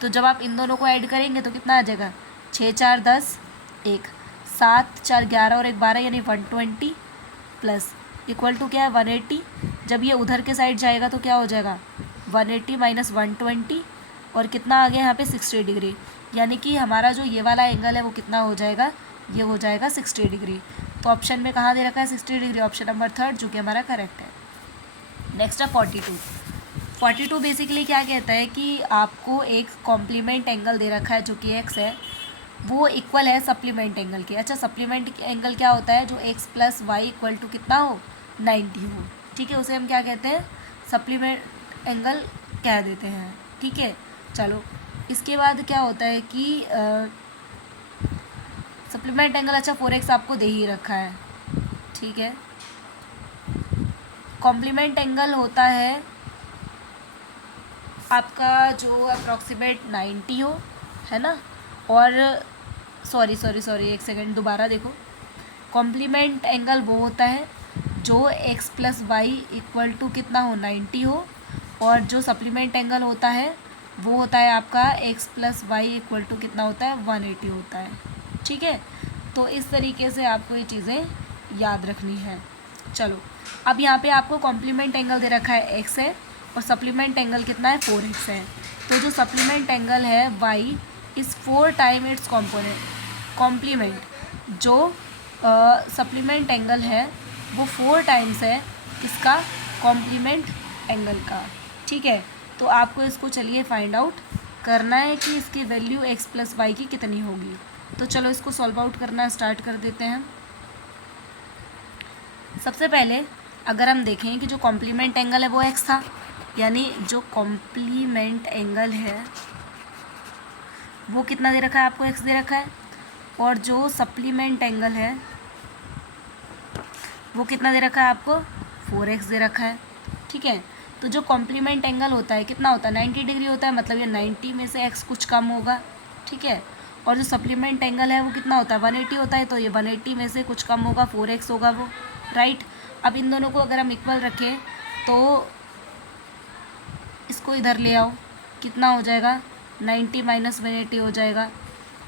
तो जब आप इन दोनों को ऐड करेंगे तो कितना आ जाएगा, 6 4 10, 1 7 4 11 और 1 12 यानी 120 प्लस इक्वल टू क्या है, 180। जब ये उधर के साइड जाएगा तो क्या हो जाएगा, 180 माइनस 120 और कितना आ गया यहाँ पे 60 डिग्री, यानी कि हमारा जो ये वाला एंगल है वो कितना हो जाएगा, ये हो जाएगा 60 डिग्री। तो ऑप्शन में कहाँ दे रखा है 60 डिग्री, ऑप्शन नंबर 3 जो कि हमारा करेक्ट है। नेक्स्ट है 42। 42 बेसिकली क्या कहता है कि आपको एक कॉम्प्लीमेंट एंगल दे रखा है जो कि एक्स है, वो इक्वल है सप्लीमेंट एंगल के। अच्छा, सप्लीमेंट एंगल क्या होता है, जो x plus y equal to कितना हो, 90 हो, ठीक है, उसे हम क्या कहते हैं, सप्लीमेंट एंगल कह देते हैं, ठीक है। चलो इसके बाद क्या होता है कि सप्लीमेंट एंगल, अच्छा 4x आपको दे ही रखा है, ठीक है। कॉम्प्लीमेंट एंगल होता है आपका जो अप्रॉक्सीमेट 90 हो, है ना, और सॉरी एक सेकेंड दोबारा देखो, कॉम्प्लीमेंट एंगल वो होता है जो x plus y equal to कितना हो, 90 हो, और जो सप्लीमेंट एंगल होता है वो होता है आपका x plus y equal to कितना होता है, 180 होता है, ठीक है। तो इस तरीके से आपको ये चीज़ें याद रखनी है। चलो अब यहाँ पे आपको कॉम्प्लीमेंट एंगल दे रखा है x है और सप्लीमेंट एंगल कितना है, 4x है। तो जो सप्लीमेंट एंगल है y is 4 time its complement, जो सप्लीमेंट एंगल है वो 4 टाइम्स है इसका कॉम्प्लीमेंट एंगल का, ठीक है। तो आपको इसको चलिए फाइंड आउट करना है कि इसकी वैल्यू x प्लस वाई की कितनी होगी। तो चलो इसको सॉल्व आउट करना स्टार्ट कर देते हैं। सबसे पहले अगर हम देखें कि जो कॉम्प्लीमेंट एंगल है वो x था, यानी जो कॉम्प्लीमेंट एंगल है वो कितना दे रखा है आपको, x दे रखा है, और जो सप्लीमेंट एंगल है वो कितना दे रखा है आपको, 4x दे रखा है, ठीक है। तो जो कॉम्प्लीमेंट एंगल होता है कितना होता है, 90 डिग्री होता है, मतलब ये 90 में से x कुछ कम होगा, ठीक है। और जो सप्लीमेंट एंगल है वो कितना होता है, 180 होता है, तो ये 180 में से कुछ कम होगा, 4x होगा वो, राइट। अब इन दोनों को अगर हम इक्वल रखें तो इसको इधर ले आओ, कितना हो जाएगा 90 माइनस 180 हो जाएगा।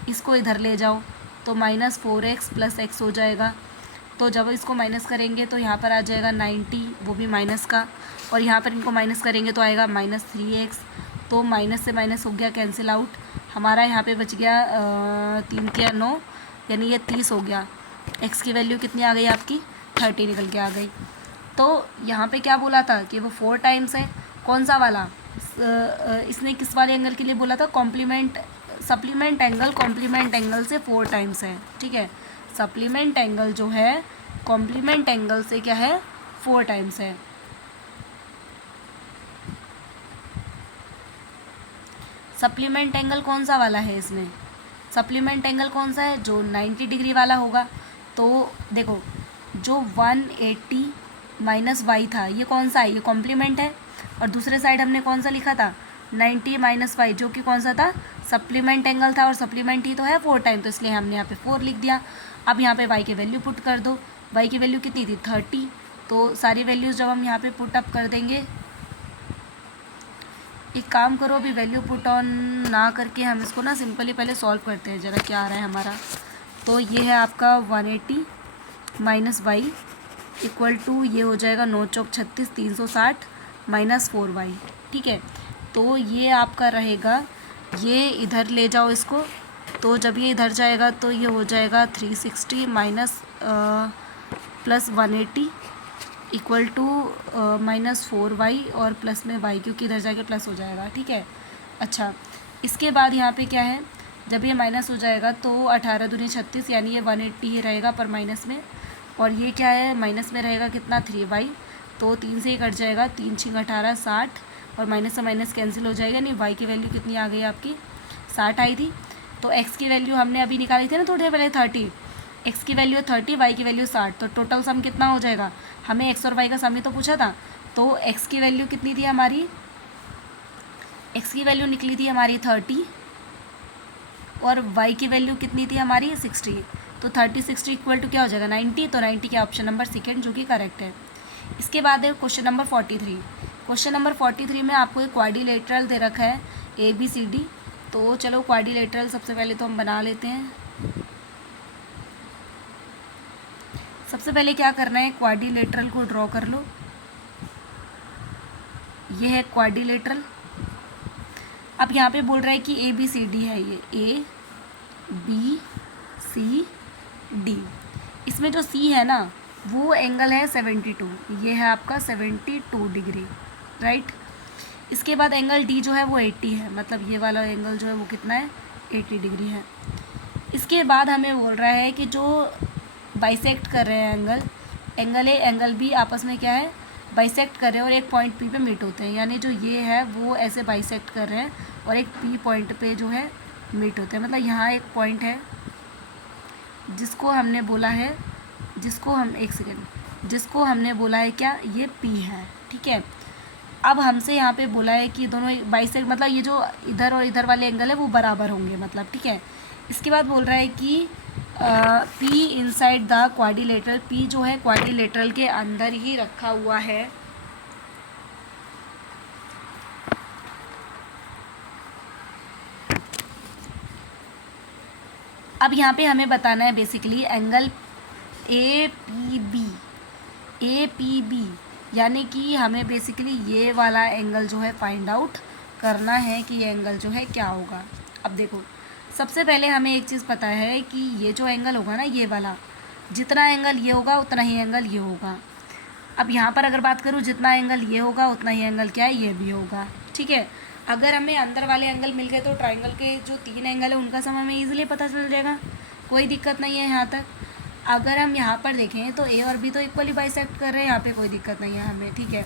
इसको इधर ले जाओ तो माइनस 4x प्लस x हो जाएगा। तो जब इसको माइनस करेंगे तो यहाँ पर आ जाएगा 90, वो भी माइनस का, और यहाँ पर इनको माइनस करेंगे तो आएगा माइनस 3x। तो माइनस से माइनस हो गया कैंसिल आउट, हमारा यहाँ पे बच गया 3 के 9, यानी ये 30 हो गया। x की वैल्यू कितनी आ गई आपकी 30 निकल के आ गई। तो यहाँ पे क्या बोला था कि वो 4 टाइम्स है, कौन सा वाला, इसने किस वाले एंगल के लिए बोला था, complement supplement angle, complement angle से 4 टाइम्स है, ठीक है। सप्लीमेंट एंगल जो है कॉम्प्लीमेंट एंगल से क्या है 4 टाइम्स है। सप्लीमेंट एंगल कौन सा वाला है इसमें, सप्लीमेंट एंगल कौन सा है, जो 90 डिग्री वाला होगा। तो देखो जो 180 माइनस वाई था ये कौन सा है, ये कॉम्प्लीमेंट है, और दूसरे साइड हमने कौन सा लिखा था 90 माइनस वाई, जो कि कौन सा था सप्लीमेंट एंगल था, और सप्लीमेंट ही तो है 4 टाइम, तो इसलिए हमने यहाँ पे 4 लिख दिया। अब यहाँ पे वाई की वैल्यू पुट कर दो, वाई की वैल्यू कितनी थी 30, तो सारी वैल्यूज़ जब हम यहाँ पे पुट अप कर देंगे, एक काम करो अभी वैल्यू पुट ऑन ना करके हम इसको ना सिंपली पहले सॉल्व करते हैं ज़रा क्या आ रहा है हमारा। तो ये है आपका 180 माइनस वाई इक्वल टू ये हो जाएगा 9 चौक 36 360 माइनस 4y, ठीक है। तो ये आपका रहेगा, ये इधर ले जाओ इसको, तो जब ये इधर जाएगा तो ये हो जाएगा 360 minus plus 180 equal to minus 4y और प्लस में y, क्योंकि इधर जाके प्लस हो जाएगा, ठीक है। अच्छा, इसके बाद यहाँ पे क्या है, जब ये माइनस हो जाएगा तो 18 दूनी 36, यानी ये 180 ही रहेगा पर माइनस में, और ये क्या है माइनस में रहेगा कितना 3y, तो 3 से ही कट जाएगा, 3 6 18 60, और माइनस से माइनस कैंसिल हो जाएगा, नहीं y की वैल्यू कितनी आ गई आपकी 60 आई थी। तो x की वैल्यू हमने अभी निकाली थी ना थोड़ी देर पहले 30, x की वैल्यू 30, y की वैल्यू 60, तो टोटल सम कितना हो जाएगा, हमें x और y का सम ही तो पूछा था। तो x की वैल्यू कितनी थी हमारी, x की वैल्यू निकली थी हमारी 30, और y की वैल्यू कितनी थी हमारी 60, तो 30 60 इक्वल टू क्या हो जाएगा 90, तो 90 के ऑप्शन नंबर सेकेंड जो कि करेक्ट है। इसके बाद है क्वेश्चन नंबर 43। क्वेश्चन नंबर 43 में आपको एक क्वाड्रिलेटरल दे रखा है ABCD, तो चलो क्वाड्रिलेटरल सबसे पहले तो हम बना लेते हैं। सबसे पहले क्या करना है, क्वाड्रिलेटरल को ड्रॉ कर लो, ये है क्वाड्रिलेटरल। अब यहाँ पे बोल रहा है कि ABCD है, ये ABCD, इसमें जो C है ना वो एंगल है 72, ये है आपका 72 डिग्री, राइट। इसके बाद एंगल D जो है वो 80 है, मतलब ये वाला एंगल जो है वो कितना है 80 डिग्री है। इसके बाद हमें बोल रहा है कि जो बाइसेक्ट कर रहे हैं एंगल A एंगल B आपस में क्या है बाइसेक्ट कर रहे हैं और एक पॉइंट P पे मीट होते हैं, यानी जो ये है वो ऐसे बाइसेक्ट कर रहे हैं और एक P पॉइंट पे जो है मीट होते हैं। मतलब यहाँ एक पॉइंट है जिसको हमने बोला है, जिसको हमने बोला है क्या, ये P है, ठीक है। अब हमसे यहाँ पे बोला है कि दोनों बाइसेक्ट, मतलब ये जो इधर और इधर वाले एंगल है वो बराबर होंगे, मतलब, ठीक है। इसके बाद बोल रहा है कि P inside the quadrilateral, P जो है क्वाड्रिलेटरल के अंदर ही रखा हुआ है। अब यहाँ पे हमें बताना है बेसिकली एंगल APB, यानी कि हमें बेसिकली ये वाला एंगल जो है फाइंड आउट करना है कि ये एंगल जो है क्या होगा। अब देखो सबसे पहले हमें एक चीज़ पता है कि ये जो एंगल होगा ना, ये वाला, जितना एंगल ये होगा उतना ही एंगल ये होगा। अब यहाँ पर अगर बात करूँ, जितना एंगल ये होगा उतना ही एंगल क्या है, ये भी होगा, ठीक है। अगर हमें अंदर वाले एंगल मिल गए तो ट्राइंगल के जो 3 एंगल है उनका सम हमें ईजिली पता चल जाएगा, कोई दिक्कत नहीं है यहाँ तक। अगर हम यहाँ पर देखें तो A और B तो इक्वली बाइसेक्ट कर रहे हैं, यहाँ पे कोई दिक्कत नहीं है हमें, ठीक है।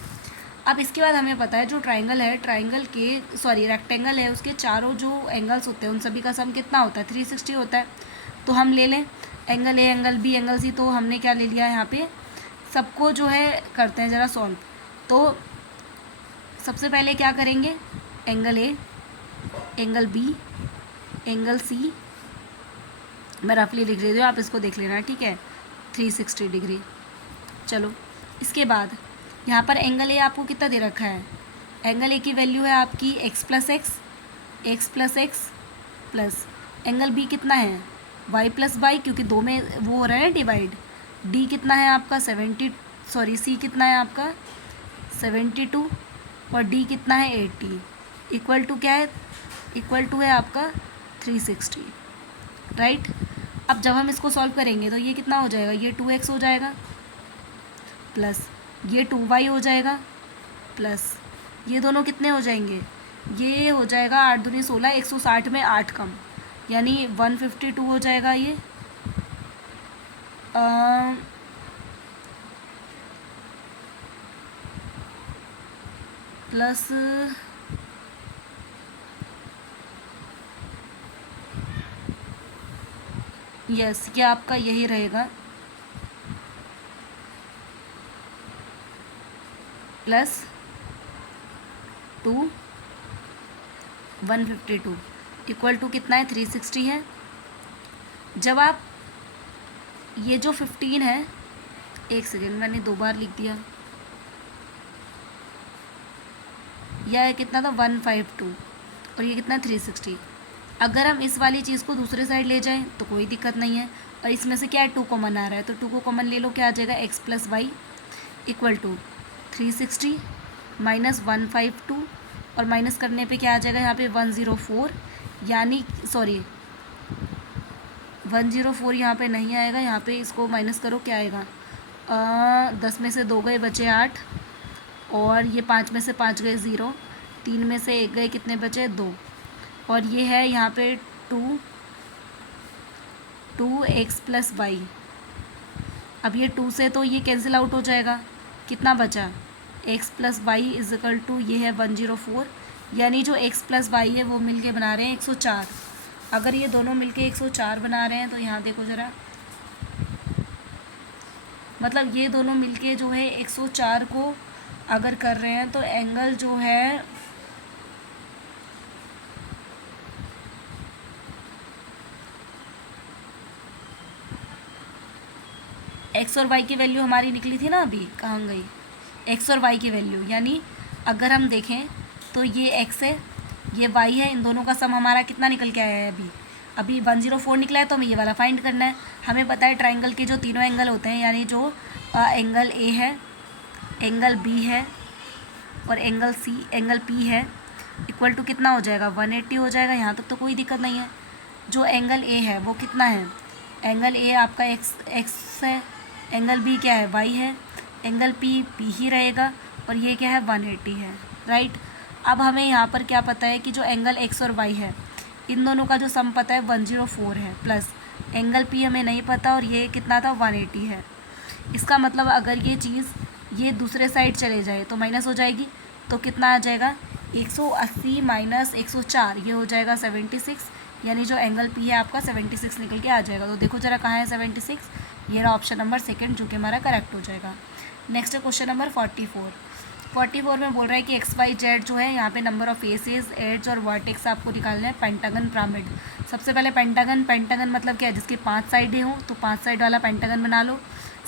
अब इसके बाद हमें पता है जो ट्राइंगल है, रेक्टेंगल है, उसके चारों जो एंगल्स होते हैं उन सभी का सम कितना होता है 360 होता है। तो हम ले लें angle A, angle B, angle C, तो हमने क्या ले लिया यहाँ पे, सबको जो है करते हैं ज़रा सॉल्व। तो सबसे पहले क्या करेंगे, angle A, angle B, angle C, मैं रफली लिख रही हूँ, आप इसको देख लेना, ठीक है, 360 डिग्री। चलो इसके बाद यहाँ पर एंगल ए आपको कितना दे रखा है, एंगल ए की वैल्यू है आपकी x plus x plus angle B कितना है y प्लस वाई, क्योंकि दो में वो हो रहा है ना डिवाइड। डी कितना है आपका सी कितना है आपका 72 और डी कितना है 80, इक्वल टू क्या है, इक्वल टू है आपका 360, राइट। अब जब हम इसको सॉल्व करेंगे तो ये कितना हो जाएगा, ये 2x हो जाएगा प्लस ये 2y हो जाएगा प्लस ये दोनों कितने हो जाएंगे, ये हो जाएगा 8 दूनी 16, 160 में 8 कम यानी 152 हो जाएगा ये। प्लस यस ये आपका यही रहेगा प्लस 152 इक्वल टू कितना है 360 है। जब आप ये जो 15 है, एक सेकेंड मैंने 2 बार लिख दिया, यह कितना था 152 और ये कितना 360। अगर हम इस वाली चीज़ को दूसरे साइड ले जाएं तो कोई दिक्कत नहीं है, और इसमें से क्या है 2 कॉमन आ रहा है तो 2 को कॉमन ले लो, क्या आ जाएगा x plus y equal to 360 minus 152 और माइनस करने पे क्या आ जाएगा यहाँ पे 104, यानी सॉरी 104 यहाँ पे नहीं आएगा, यहाँ पे इसको माइनस करो क्या आएगा 10 में से 2 गए बचे 8 और ये 5 में से 5 गए 0, 3 में से 1 गए कितने बचे 2 और ये है यहाँ पे 2x प्लस वाई। अब ये 2 से तो ये कैंसिल आउट हो जाएगा, कितना बचा x plus y is equal to ये है 104, यानी जो x प्लस वाई है वो मिलके बना रहे हैं 104। अगर ये दोनों मिलके 104 बना रहे हैं तो यहाँ देखो ज़रा, मतलब ये दोनों मिलके जो है 104 को अगर कर रहे हैं तो एंगल जो है एक्स और वाई की वैल्यू हमारी निकली थी ना, अभी कहाँ गई एक्स और वाई की वैल्यू, यानी अगर हम देखें तो ये एक्स है ये वाई है, इन दोनों का सम हमारा कितना निकल के आया है अभी 104 निकला है, तो हमें ये वाला फाइंड करना है। हमें पता है ट्राइंगल के जो तीनों एंगल होते हैं, यानी जो एंगल ए है, एंगल बी है और एंगल पी है, इक्वल टू कितना हो जाएगा 180 हो जाएगा। यहाँ तक तो कोई दिक्कत नहीं है। जो एंगल ए है वो कितना है, एंगल ए आपका एक्स है, एंगल बी क्या है वाई है, एंगल पी ही रहेगा और ये क्या है 180 है, राइट। अब हमें यहाँ पर क्या पता है कि जो एंगल एक्स और वाई है इन दोनों का जो सम पता है 104 है, प्लस एंगल पी हमें नहीं पता और ये कितना था 180 है। इसका मतलब अगर ये चीज़ ये दूसरे साइड चले जाए तो माइनस हो जाएगी, तो कितना आ जाएगा 180 माइनस 104, ये हो जाएगा 76, यानी जो एंगल पी है आपका 76 निकल के आ जाएगा। तो देखो ज़रा कहाँ है 76, ये रहा ऑप्शन नंबर सेकंड जो कि हमारा करेक्ट हो जाएगा। नेक्स्ट है क्वेश्चन नंबर 44 में बोल रहा है कि एक्स वाई जेड जो है यहाँ पे नंबर ऑफ फेसेस एड्स और वर्टेक्स आपको निकालना है पेंटागन पिरामिड। सबसे पहले पेंटागन मतलब क्या है, जिसकी 5 साइडें हों तो 5 साइड वाला पेंटागन बना लो।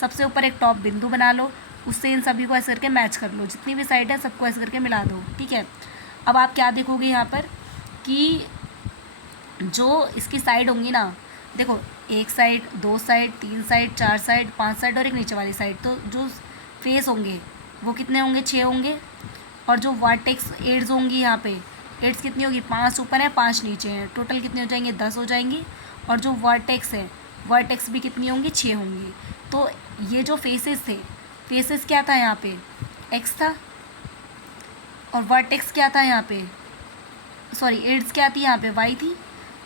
सबसे ऊपर एक टॉप बिंदु बना लो, उससे इन सभी को ऐसे करके मैच कर लो, जितनी भी साइड है सबको ऐसे करके मिला दो, ठीक है। अब आप क्या देखोगे यहाँ पर कि जो इसकी साइड होंगी ना, देखो एक side, 2 side, 3 side, 4 side, 5 side और एक नीचे वाली साइड, तो जो फेस होंगे वो कितने होंगे 6 होंगे। और जो वर्टेक्स एड्स होंगी यहाँ पे, एड्स कितनी होगी 5 ऊपर है 5 नीचे हैं, टोटल कितनी हो जाएंगी 10 हो जाएंगी। और जो वर्टेक्स है वर्टेक्स भी कितनी होंगी 6 होंगी। तो ये जो फेसेस थे, फेसेस क्या था यहाँ पे एक्स था और वर्टेक्स क्या था यहाँ पे, सॉरी एड्स क्या थी यहाँ पे वाई थी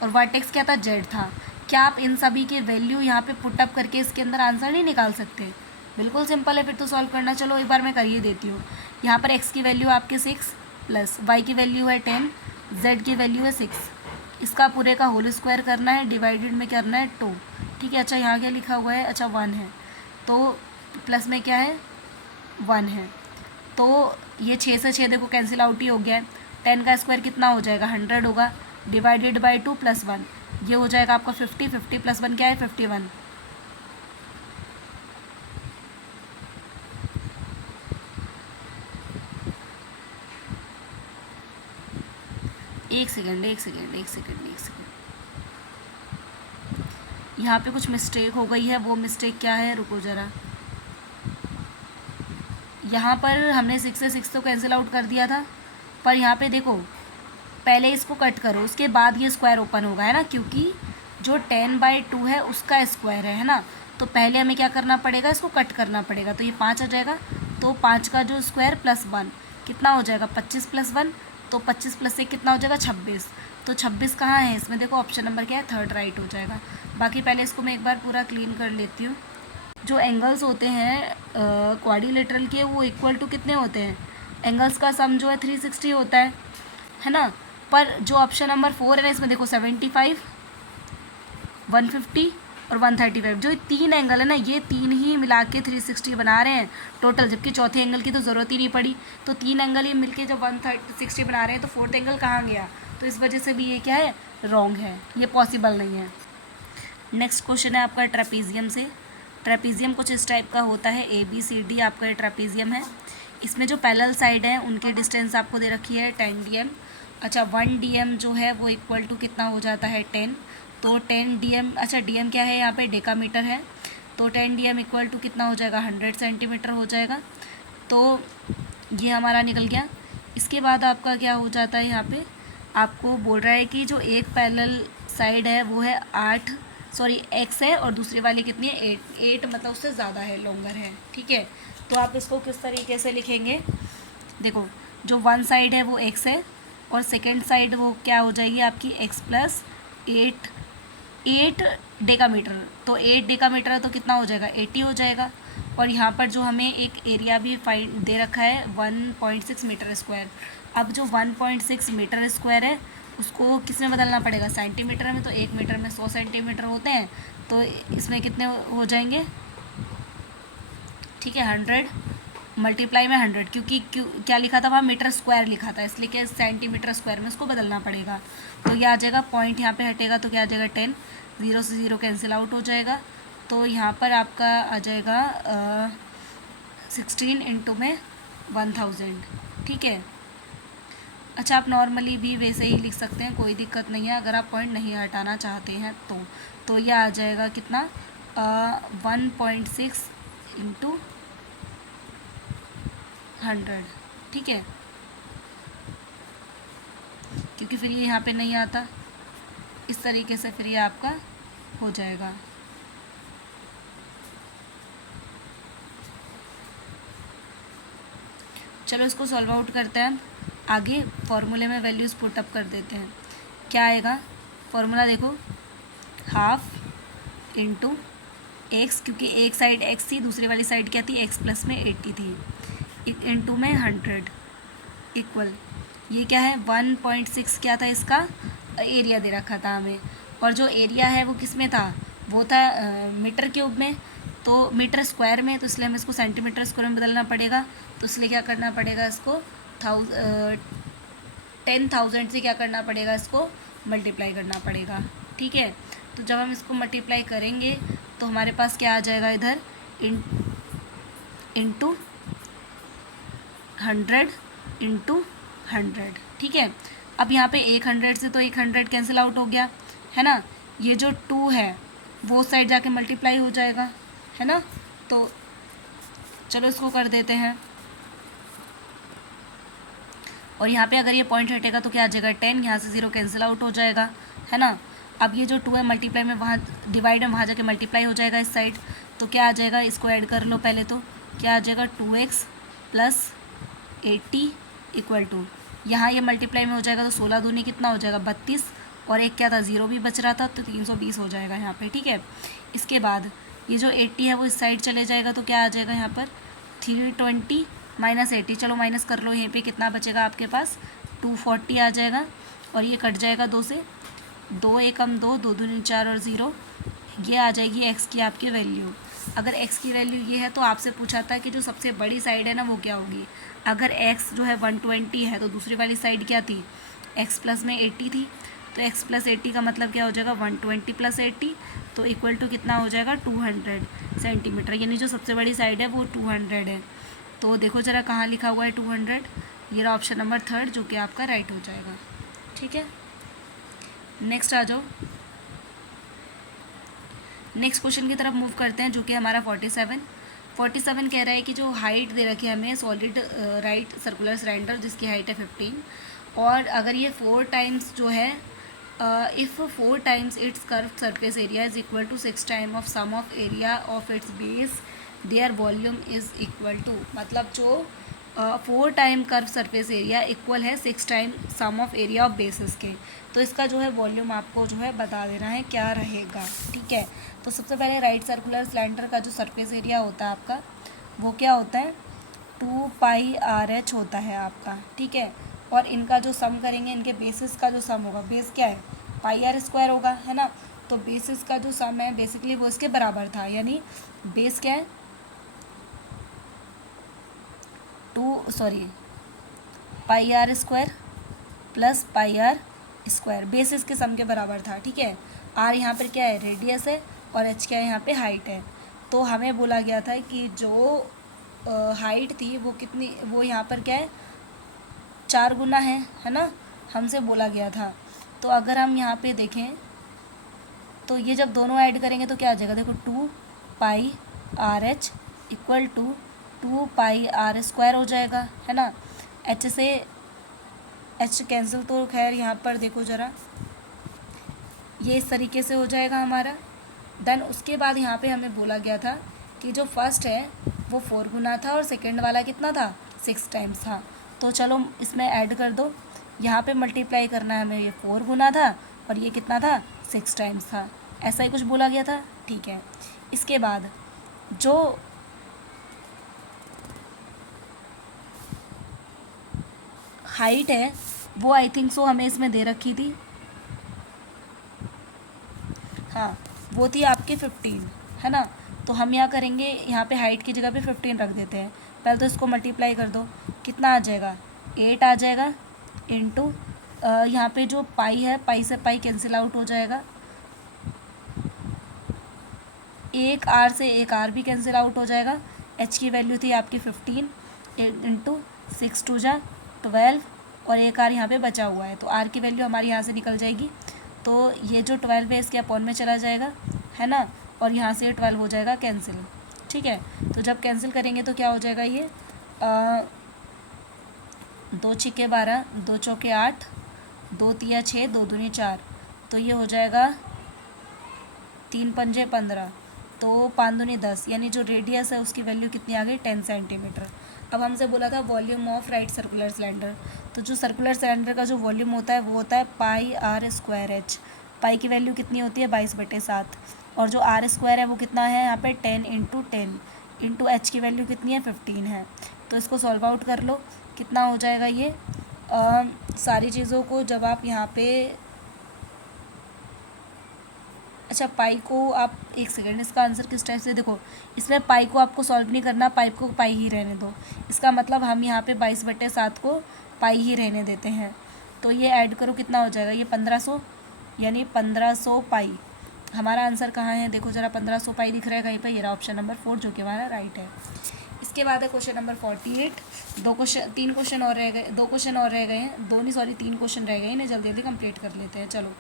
और वर्टेक्स क्या था जेड था। क्या आप इन सभी के वैल्यू यहाँ पे पुट अप करके इसके अंदर आंसर नहीं निकाल सकते? बिल्कुल सिंपल है फिर तो सॉल्व करना। चलो एक बार मैं कर ही देती हूँ। यहाँ पर x की वैल्यू आपके 6 प्लस y की वैल्यू है 10, z की वैल्यू है 6, इसका पूरे का होल स्क्वायर करना है, डिवाइडेड में करना है 2, ठीक है। अच्छा यहाँ क्या लिखा हुआ है, अच्छा 1 है, तो प्लस में क्या है 1 है, तो ये 6 से 6 देखो कैंसिल आउट ही हो गया है। 10 का स्क्वायर कितना हो जाएगा 100 होगा, डिवाइडेड बाई 2 प्लस 1, ये हो जाएगा आपका 50, 50 प्लस 1 क्या है 51। एक सेकेंड, यहाँ पे कुछ मिस्टेक हो गई है। वो मिस्टेक क्या है, रुको ज़रा। यहाँ पर हमने 6 से 6 तो कैंसिल आउट कर दिया था, पर यहाँ पे देखो पहले इसको कट करो, उसके बाद ये स्क्वायर ओपन होगा, है ना, क्योंकि जो 10/2 है उसका स्क्वायर है ना। तो पहले हमें क्या करना पड़ेगा, इसको कट करना पड़ेगा। तो ये 5 आ जाएगा, तो 5 का जो स्क्वायर प्लस 1 कितना हो जाएगा, 25 + 1, तो 25 + 1 कितना हो जाएगा, 26। तो 26 कहाँ है इसमें, देखो ऑप्शन नंबर क्या है, थर्ड राइट हो जाएगा। बाकी पहले इसको मैं एक बार पूरा क्लीन कर लेती हूँ। जो एंगल्स होते हैं क्वाड्रिलेटरल के, वो इक्वल टू कितने होते हैं, एंगल्स का सम जो है 360 होता है ना। पर जो ऑप्शन नंबर 4 है ना, इसमें देखो 75, 150 और 135, जो 3 एंगल है ना, ये 3 ही मिला के 360 बना रहे हैं टोटल, जबकि चौथे एंगल की तो ज़रूरत ही नहीं पड़ी। तो 3 एंगल ही मिलके जब 160 बना रहे हैं, तो फोर्थ एंगल कहाँ गया, तो इस वजह से भी ये क्या है, रॉन्ग है, ये पॉसिबल नहीं है। नेक्स्ट क्वेश्चन है आपका ट्रेपीजियम से। ट्रेपीजियम कुछ इस टाइप का होता है, ABCD आपका ये ट्रेपीजियम है। इसमें जो पैरेलल साइड है उनकी डिस्टेंस आपको दे रखी है 10 dm। अच्छा 1 dm जो है वो इक्वल टू कितना हो जाता है, 10। तो 10 dm, अच्छा dm क्या है यहाँ पे, डेकामीटर है। तो 10 dm इक्वल टू कितना हो जाएगा, 100 सेंटीमीटर हो जाएगा। तो ये हमारा निकल गया। इसके बाद आपका क्या हो जाता है, यहाँ पे आपको बोल रहा है कि जो एक पैरेलल साइड है वो है 8, सॉरी x है, और दूसरी वाली कितनी है, 8 मतलब उससे ज़्यादा है, लॉन्गर है, ठीक है। तो आप इसको किस तरीके से लिखेंगे, देखो जो वन साइड है वो x है, और सेकेंड साइड वो क्या हो जाएगी आपकी x + 8 डेकामीटर। तो 8 डेकामीटर है तो कितना हो जाएगा, 80 हो जाएगा। और यहाँ पर जो हमें एक एरिया भी फाइंड दे रखा है 1.6 मीटर स्क्वायर। अब जो 1.6 मीटर स्क्वायर है उसको किस में बदलना पड़ेगा, सेंटीमीटर में। तो 1 मीटर में 100 सेंटीमीटर होते हैं, तो इसमें कितने हो जाएंगे, ठीक है, 100 मल्टीप्लाई में 100, क्योंकि क्या लिखा था वहाँ, मीटर स्क्वायर लिखा था, इसलिए क्या सेंटीमीटर स्क्वायर में इसको बदलना पड़ेगा। तो ये आ जाएगा, पॉइंट यहाँ पे हटेगा तो क्या आ जाएगा, 10, 0 से 0 कैंसिल आउट हो जाएगा। तो यहाँ पर आपका आ जाएगा 16 इंटू में 1000, ठीक है। अच्छा आप नॉर्मली भी वैसे ही लिख सकते हैं, कोई दिक्कत नहीं है, अगर आप पॉइंट नहीं हटाना चाहते हैं तो यह आ जाएगा कितना, 1.6 इंटू 100, ठीक है, क्योंकि फिर ये यहाँ पे नहीं आता, इस तरीके से फिर ये आपका हो जाएगा। चलो इसको सॉल्व आउट करते हैं। आगे फॉर्मूले में वैल्यूज़ पुट अप कर देते हैं। क्या आएगा फॉर्मूला, देखो 1/2 इंटू एक्स, क्योंकि एक साइड x थी, दूसरी वाली साइड क्या थी, x + में 80 थी, इंटू में 100 इक्वल, ये क्या है 1.6 क्या था, इसका एरिया दे रखा था हमें, और जो एरिया है वो किस में था, वो था मीटर क्यूब में, तो मीटर स्क्वायर में, तो इसलिए हमें इसको सेंटीमीटर स्क्वायर में बदलना पड़ेगा। तो इसलिए क्या करना पड़ेगा, इसको 10,000 से क्या करना पड़ेगा, इसको मल्टीप्लाई करना पड़ेगा, ठीक है। तो जब हम इसको मल्टीप्लाई करेंगे तो हमारे पास क्या आ जाएगा, इधर इंटू 100 इंटू 100, ठीक है। अब यहाँ पे 100 से तो 100 कैंसिल आउट हो गया, है ना। ये जो 2 है वो साइड जाके मल्टीप्लाई हो जाएगा, है ना। तो चलो इसको कर देते हैं, और यहाँ पे अगर ये पॉइंट हटेगा तो क्या आ जाएगा, 10, यहाँ से 0 कैंसिल आउट हो जाएगा, है ना। अब ये जो 2 है मल्टीप्लाई में, वहाँ डिवाइड में वहाँ जाके मल्टीप्लाई हो जाएगा इस साइड, तो क्या आ जाएगा, इसको ऐड कर लो पहले, तो क्या आ जाएगा 2x + 80 इक्वल टू, यहाँ ये मल्टीप्लाई में हो जाएगा तो 16 दूनी कितना हो जाएगा, 32, और एक क्या था, 0 भी बच रहा था, तो 320 हो जाएगा यहाँ पे, ठीक है। इसके बाद ये जो 80 है वो इस साइड चले जाएगा, तो क्या आ जाएगा यहाँ पर 320 - 80, चलो माइनस कर लो, यहीं पे कितना बचेगा आपके पास, 240 आ जाएगा, और ये कट जाएगा 2 से, 2 एकम 2, 2 दूनी 4 और 0, ये आ जाएगी x की आपकी वैल्यू। अगर x की वैल्यू ये है तो आपसे पूछा था कि जो सबसे बड़ी साइड है ना वो क्या होगी। अगर x जो है 120 है तो दूसरी वाली साइड क्या थी, x + में 80 थी, तो x + 80 का मतलब क्या हो जाएगा, 120 + 80, तो इक्वल टू कितना हो जाएगा, 200 सेंटीमीटर, यानी जो सबसे बड़ी साइड है वो 200 है। तो देखो ज़रा कहाँ लिखा हुआ है 200, ये रहा ऑप्शन नंबर 3 जो कि आपका राइट हो जाएगा। ठीक है, नेक्स्ट आ जाओ। नेक्स्ट क्वेश्चन की तरफ मूव करते हैं, जो कि हमारा 47 कह रहा है कि जो हाइट दे रखी है हमें सॉलिड राइट सर्कुलर सिलेंडर जिसकी हाइट है 15, और अगर ये 4 टाइम्स जो है if 4 times its curve surface area is equal to 6 time of sum of area of its base their volume is equal to, मतलब जो 4 time curve surface area equal है 6 time sum of area of basis के, तो इसका जो है volume आपको जो है बता देना है क्या रहेगा। ठीक है, तो सबसे पहले राइट सर्कुलर सिलेंडर का जो सरफेस एरिया होता है आपका वो क्या होता है 2πRH होता है आपका। ठीक है, और इनका जो सम करेंगे, इनके बेसिस का जो सम होगा, बेस क्या है πr² होगा, है ना। तो बेसिस का जो सम है बेसिकली वो इसके बराबर था, यानी बेस क्या है πr² प्लस πr², बेसिस के सम के बराबर था। ठीक है, आर यहाँ पर क्या है रेडियस है और एच क्या है यहाँ पे हाइट है। तो हमें बोला गया था कि जो हाइट थी वो कितनी, वो यहाँ पर क्या है 4 गुना है ना, हमसे बोला गया था। तो अगर हम यहाँ पे देखें तो ये जब दोनों ऐड करेंगे तो क्या आ जाएगा, देखो 2πRH इक्वल टू 2πr² हो जाएगा, है ना। एच से एच कैंसिल, तो खैर यहाँ पर देखो ज़रा, ये इस तरीके से हो जाएगा हमारा। देन उसके बाद यहाँ पे हमें बोला गया था कि जो फर्स्ट है वो 4 गुना था और सेकंड वाला कितना था 6 टाइम्स था। तो चलो इसमें ऐड कर दो, यहाँ पे मल्टीप्लाई करना है हमें, ये 4 गुना था और ये कितना था 6 टाइम्स था, ऐसा ही कुछ बोला गया था। ठीक है, इसके बाद जो हाइट है वो आई थिंक सो हमें इसमें दे रखी थी, हाँ वो थी आपकी 15, है ना। तो हम यहाँ करेंगे, यहाँ पे हाइट की जगह पे 15 रख देते हैं। पहले तो इसको मल्टीप्लाई कर दो, कितना आ जाएगा 8 आ जाएगा, इनटू यहाँ पे जो पाई है, पाई से पाई कैंसिल आउट हो जाएगा, एक आर से एक आर भी कैंसिल आउट हो जाएगा। एच की वैल्यू थी आपकी 15 इंटू 6 2 जा 12 और एक आर यहाँ पे बचा हुआ है, तो आर की वैल्यू हमारी यहाँ से निकल जाएगी। तो ये जो 12 है इसके अपॉन में चला जाएगा, है ना, और यहाँ से 12 हो जाएगा कैंसिल। ठीक है, तो जब कैंसिल करेंगे तो क्या हो जाएगा, ये 2 छिक्के 12, 2 चौके 8, 2 तिया 6, 2 दूनी 4, तो ये हो जाएगा 3 पंजे 15, तो 5 दूनी 10, यानी जो रेडियस है उसकी वैल्यू कितनी आ गई 10 सेंटीमीटर। अब हमसे बोला था volume of right circular cylinder, तो जो सर्कुलर सिलेंडर का जो वॉल्यूम होता है वो होता है πr²H। पाई की वैल्यू कितनी होती है 22/7, और जो r² है वो कितना है यहाँ पे 10 × 10 इंटू एच की वैल्यू कितनी है 15 है। तो इसको सॉल्व आउट कर लो, कितना हो जाएगा ये सारी चीज़ों को जब आप यहाँ पे, अच्छा पाई को आप एक सेकेंड, इसका आंसर किस टाइप से, देखो इसमें पाई को आपको सॉल्व नहीं करना, पाई को पाई ही रहने दो। इसका मतलब हम यहाँ पे 22/7 को पाई ही रहने देते हैं। तो ये ऐड करो, कितना हो जाएगा ये 1500, यानी 1500 पाई। हमारा आंसर कहाँ है, देखो ज़रा 1500 पाई दिख रहा है कहीं पर, ये रहा ऑप्शन नंबर 4 जो कि हमारा राइट है। इसके बाद है क्वेश्चन नंबर 48। 3 क्वेश्चन और रह गए, 2 क्वेश्चन और रह गए हैं, 2 नहीं सॉरी 3 क्वेश्चन रह गए, इन्हें जल्दी जल्दी कंप्लीट कर लेते हैं। चलो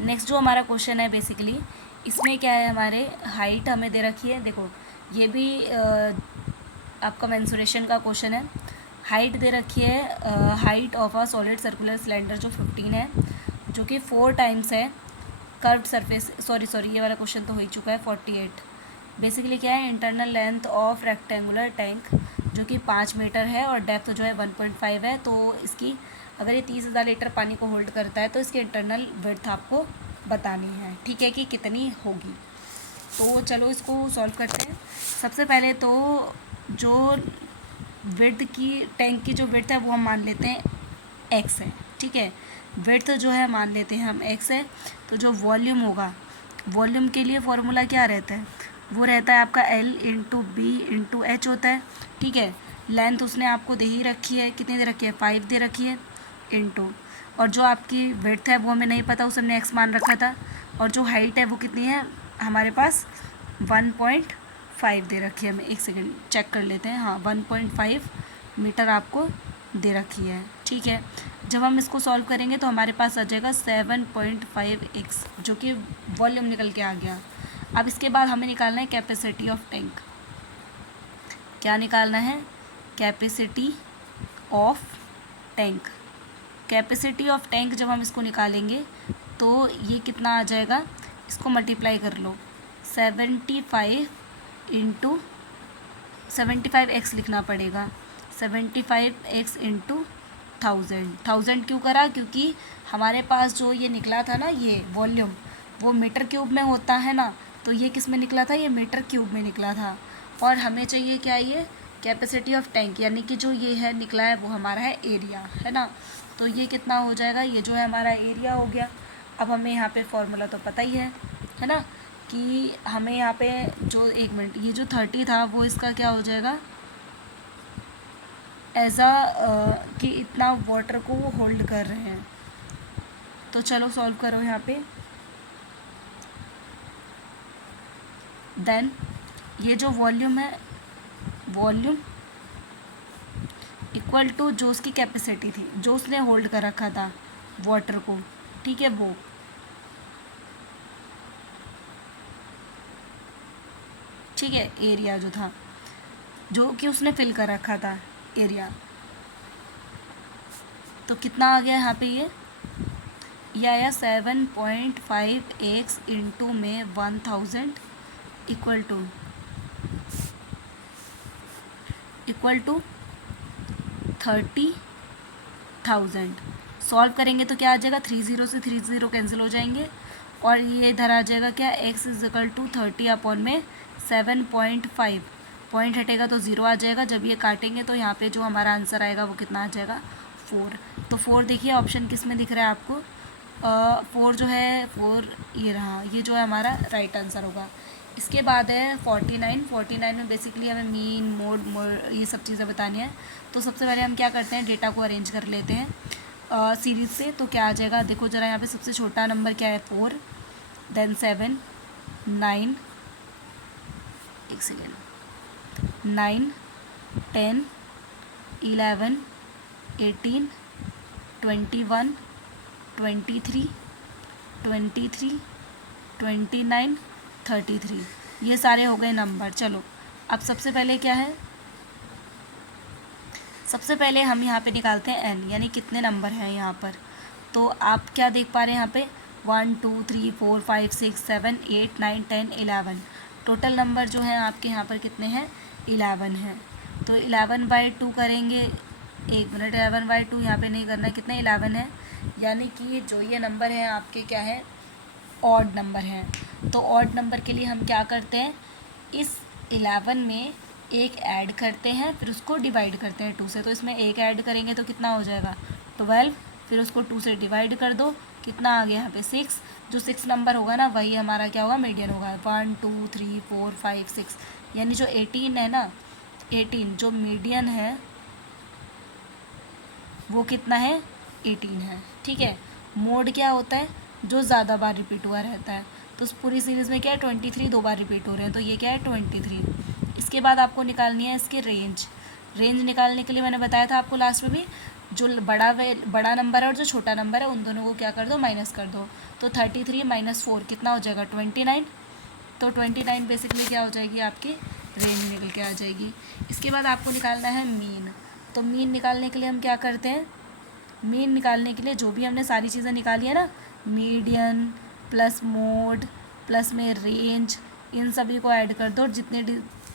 नेक्स्ट जो हमारा क्वेश्चन है बेसिकली इसमें क्या है, हमारे हाइट हमें दे रखी है, देखो ये भी आपका मेंसुरेशन का क्वेश्चन है। हाइट दे रखी है, height of a solid circular cylinder जो 15 है, जो कि 4 टाइम्स है कर्व्ड सरफेस, सॉरी ये वाला क्वेश्चन तो हो ही चुका है। 48 बेसिकली क्या है, internal length of rectangular tank जो कि 5 मीटर है और डेप्थ जो है 1.5 है। तो इसकी अगर ये 30,000 लीटर पानी को होल्ड करता है तो इसकी इंटरनल विड्थ आपको बतानी है, ठीक है, कि कितनी होगी। तो चलो इसको सॉल्व करते हैं। सबसे पहले तो जो विड्थ की, टैंक की जो विड्थ है वो हम मान लेते हैं x है, ठीक है, विड्थ जो है मान लेते हैं हम x है। तो जो वॉल्यूम होगा, वॉल्यूम के लिए फॉर्मूला क्या रहता है, वो रहता है आपका L × B × H होता है, ठीक है। लेंथ उसने आपको दे ही रखी है, कितनी दे रखी है 5 दे रखी है, इंटू, और जो आपकी विड्थ है वो हमें नहीं पता, उस हमने x मान रखा था, और जो हाइट है वो कितनी है हमारे पास 1.5 1.5 दे रखी है हमें, एक सेकेंड चेक कर लेते हैं। हाँ 1.5 मीटर आपको दे रखी है, ठीक है। जब हम इसको सॉल्व करेंगे तो हमारे पास आ जाएगा 7.5x, जो कि वॉल्यूम निकल के आ गया। अब इसके बाद हमें निकालना है कैपेसिटी ऑफ टैंक। क्या निकालना है? Capacity of tank. Capacity of tank जब हम इसको निकालेंगे तो ये कितना आ जाएगा, इसको मल्टीप्लाई कर लो। 75 इंटू 75x लिखना पड़ेगा। 75x इंटू 1000 क्यों करा? क्योंकि हमारे पास जो ये निकला था ना, ये वॉल्यूम, वो मीटर क्यूब में होता है ना, तो ये किस में निकला था? ये मीटर क्यूब में निकला था। और हमें चाहिए क्या? ये कैपेसिटी ऑफ टैंक, यानी कि जो ये है निकला है वो हमारा है एरिया, है ना। तो ये कितना हो जाएगा? ये जो है हमारा एरिया हो गया। अब हमें यहाँ पे फॉर्मूला तो पता ही है ना, कि हमें यहाँ पे जो 1 मिनट, ये जो 30 था वो इसका क्या हो जाएगा, ऐसा कि इतना वाटर को वो होल्ड कर रहे हैं। तो चलो सॉल्व करो यहाँ पे। देन ये जो वॉल्यूम है, वॉल्यूम इक्वल टू जो उसकी कैपेसिटी थी, जो उसने होल्ड कर रखा था वाटर को, ठीक है, वो, ठीक है, एरिया जो था, जो कि उसने फिल कर रखा था एरिया। तो कितना आ गया यहाँ पे? ये आया 7.5x इंटू में 1000 इक्वल टू 30,000। सॉल्व करेंगे तो क्या आ जाएगा? 30 से 30 कैंसिल हो जाएंगे और ये इधर आ जाएगा क्या, x is equal to 30 upon में 7.5, पॉइंट हटेगा तो 0 आ जाएगा। जब ये काटेंगे तो यहाँ पे जो हमारा आंसर आएगा वो कितना आ जाएगा? 4। तो 4 देखिए ऑप्शन किस में दिख रहा है आपको? 4 जो है, 4 ये रहा, ये जो है हमारा राइट आंसर होगा। इसके बाद है 49 में बेसिकली हमें मीन, मोड, ये सब चीज़ें बतानी है। तो सबसे पहले हम क्या करते हैं, डेटा को अरेंज कर लेते हैं सीरीज से। तो क्या आ जाएगा देखो ज़रा, यहाँ पे सबसे छोटा नंबर क्या है? 4, देन 7, 9, एक सेकेंड, 9, 10, 11, 18, 21, 23, 29, 33, ये सारे हो गए नंबर। चलो अब सबसे पहले क्या है, सबसे पहले हम यहाँ पे निकालते हैं n, यानी कितने नंबर हैं यहाँ पर। तो आप क्या देख पा रहे हैं यहाँ पे? 1 2 3 4 5 6 7 8 9 10 11, टोटल नंबर जो है आपके यहाँ पर कितने हैं? 11 हैं। तो 11/2 करेंगे, 1 मिनट, 11/2 यहाँ पे नहीं करना है, कितने? 11 है, यानी कि जो ये नंबर है आपके क्या है? ऑड नंबर हैं। तो ऑड नंबर के लिए हम क्या करते हैं, इस 11 में एक ऐड करते हैं, फिर उसको डिवाइड करते हैं 2 से। तो इसमें एक ऐड करेंगे तो कितना हो जाएगा? 12, फिर उसको 2 से डिवाइड कर दो, कितना आ गया यहाँ पे? 6। जो 6 नंबर होगा ना वही हमारा क्या होगा? मीडियन होगा। 1 2 3 4 5 6, यानी जो 18 है ना, 18 जो मीडियन है वो कितना है? 18 है, ठीक है। मोड क्या होता है? जो ज़्यादा बार रिपीट हुआ रहता है। तो उस पूरी सीरीज़ में क्या है? 23 दो बार रिपीट हो रहे हैं, तो ये क्या है? 23। इसके बाद आपको निकालनी है इसकी रेंज। रेंज निकालने के लिए मैंने बताया था आपको लास्ट में भी, जो बड़ा नंबर है और जो छोटा नंबर है उन दोनों को क्या कर दो? माइनस कर दो। तो 33 - 4 कितना हो जाएगा? 29। तो 29 बेसिकली क्या हो जाएगी? आपकी रेंज निकल के आ जाएगी। इसके बाद आपको निकालना है मीन। तो मीन निकालने के लिए हम क्या करते हैं, मीन निकालने के लिए जो भी हमने सारी चीज़ें निकाली है ना, मीडियन प्लस मोड प्लस में रेंज, इन सभी को ऐड कर दो। और जितने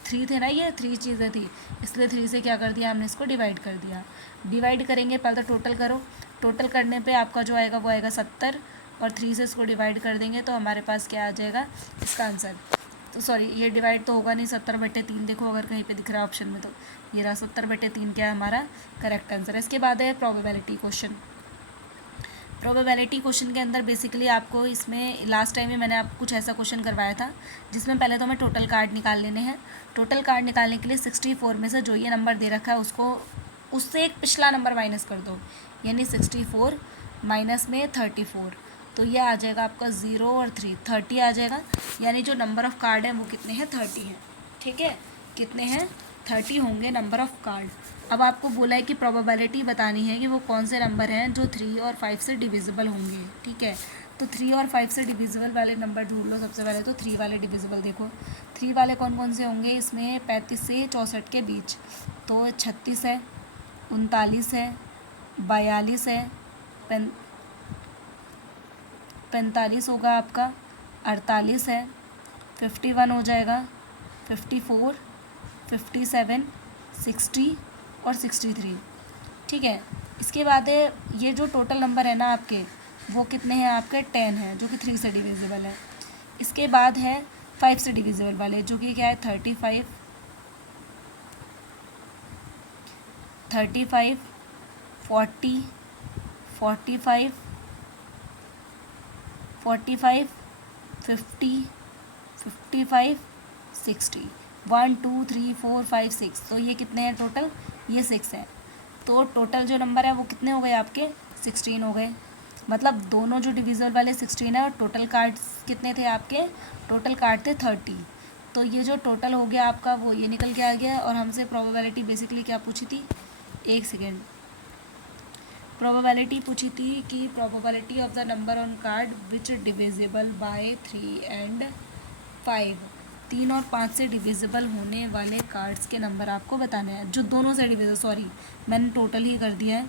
3 थे ना, ये 3 चीज़ें थी, इसलिए 3 से क्या कर दिया हमने? इसको डिवाइड कर दिया। डिवाइड करेंगे, पहले तो टोटल करो। टोटल करने पे आपका जो आएगा वो आएगा 70, और 3 से इसको डिवाइड कर देंगे तो हमारे पास क्या आ जाएगा इसका आंसर? तो सॉरी, ये डिवाइड तो होगा नहीं, 70/3 देखो अगर कहीं पे दिख रहा है ऑप्शन में, तो ये रहा 70/3 क्या है हमारा करेक्ट आंसर है। इसके बाद है प्रोबेबिलिटी क्वेश्चन। प्रोबेबिलिटी क्वेश्चन के अंदर बेसिकली आपको इसमें लास्ट टाइम में मैंने आपको कुछ ऐसा क्वेश्चन करवाया था जिसमें पहले तो हमें टोटल कार्ड निकाल लेने हैं। टोटल कार्ड निकालने के लिए 64 में से जो ये नंबर दे रखा है उसको, उससे एक पिछला नंबर माइनस कर दो, यानी 64 माइनस में 34, तो ये आ जाएगा आपका 0 और 3, 30 आ जाएगा। यानी जो नंबर ऑफ़ कार्ड है वो कितने हैं? 30 हैं। ठीक है, कितने हैं 30 होंगे नंबर ऑफ़ कार्ड। अब आपको बोला है कि प्रोबेबिलिटी बतानी है कि वो कौन से नंबर हैं जो 3 और 5 से डिविजिबल होंगे। ठीक है, तो 3 और 5 से डिविजिबल वाले नंबर ढूंढ लो। सबसे पहले तो 3 वाले डिविजिबल देखो, 3 वाले कौन कौन से होंगे इसमें, 35 से 64 के बीच, तो 36 है, 39 है, 42 है, 45 होगा आपका, 48 है, 51 हो जाएगा, 54, 57, 60 और 63। ठीक है, इसके बाद है ये जो टोटल नंबर है ना आपके, वो कितने हैं आपके 10 हैं, जो कि 3 से डिविजिबल है। इसके बाद है 5 से डिविजिबल वाले, जो कि क्या है 35, 40, 45, 50, 55, 60, 1 2 3 4 5 6। तो ये कितने हैं टोटल, ये 6 है। तो टोटल जो नंबर है वो कितने हो गए आपके 16 हो गए। मतलब दोनों जो डिविजल वाले 16 है और टोटल कार्ड्स कितने थे आपके, टोटल कार्ड थे 30। तो ये जो टोटल हो गया आपका वो ये निकल के आ गया। और हमसे प्रोबेबिलिटी बेसिकली क्या पूछी थी, एक सेकेंड, प्रोबेबिलिटी पूछी थी कि probability of the number on card which divisible by 3 and 5, 3 और 5 से डिविजिबल होने वाले कार्ड्स के नंबर आपको बताने हैं, जो दोनों से डिविजिबल, सॉरी मैंने टोटल ही कर दिया है,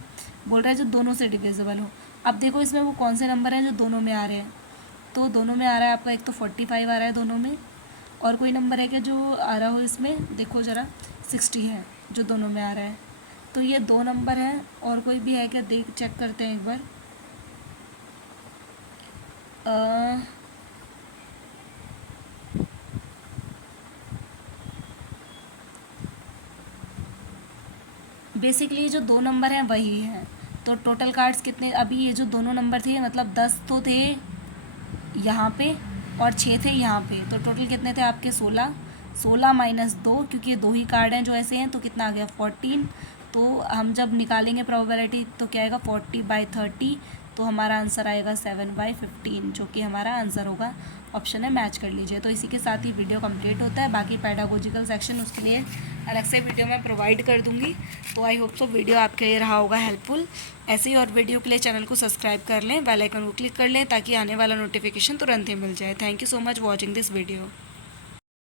बोल रहा है जो दोनों से डिविजिबल हो। अब देखो इसमें वो कौन से नंबर हैं जो दोनों में आ रहे हैं, तो दोनों में आ रहा है आपका एक तो 45 आ रहा है दोनों में, और कोई नंबर है क्या जो आ रहा हो इसमें, देखो ज़रा 60 है जो दोनों में आ रहा है। तो ये 2 नंबर हैं, और कोई भी है क्या, देख चेक करते हैं एक बार। बेसिकली जो 2 नंबर हैं वही हैं। तो टोटल कार्ड्स कितने, अभी ये जो दोनों नंबर थे मतलब 10 तो थे यहाँ पे और 6 थे यहाँ पे, तो टोटल कितने थे आपके 16, 16 माइनस 2, क्योंकि ये 2 ही कार्ड हैं जो ऐसे हैं, तो कितना आ गया 14। तो हम जब निकालेंगे प्रोबेबिलिटी तो क्या आएगा 40/30, तो हमारा आंसर आएगा 7/15, जो कि हमारा आंसर होगा। ऑप्शन है, मैच कर लीजिए। तो इसी के साथ ही वीडियो कंप्लीट होता है। बाकी पेडागोजिकल सेक्शन उसके लिए अलग से वीडियो मैं प्रोवाइड कर दूँगी। तो आई होप सो वीडियो आपके लिए रहा होगा हेल्पफुल। ऐसे ही और वीडियो के लिए चैनल को सब्सक्राइब कर लें, बेल आइकन को क्लिक कर लें, ताकि आने वाला नोटिफिकेशन तुरंत ही मिल जाए। Thank you so much watching this video.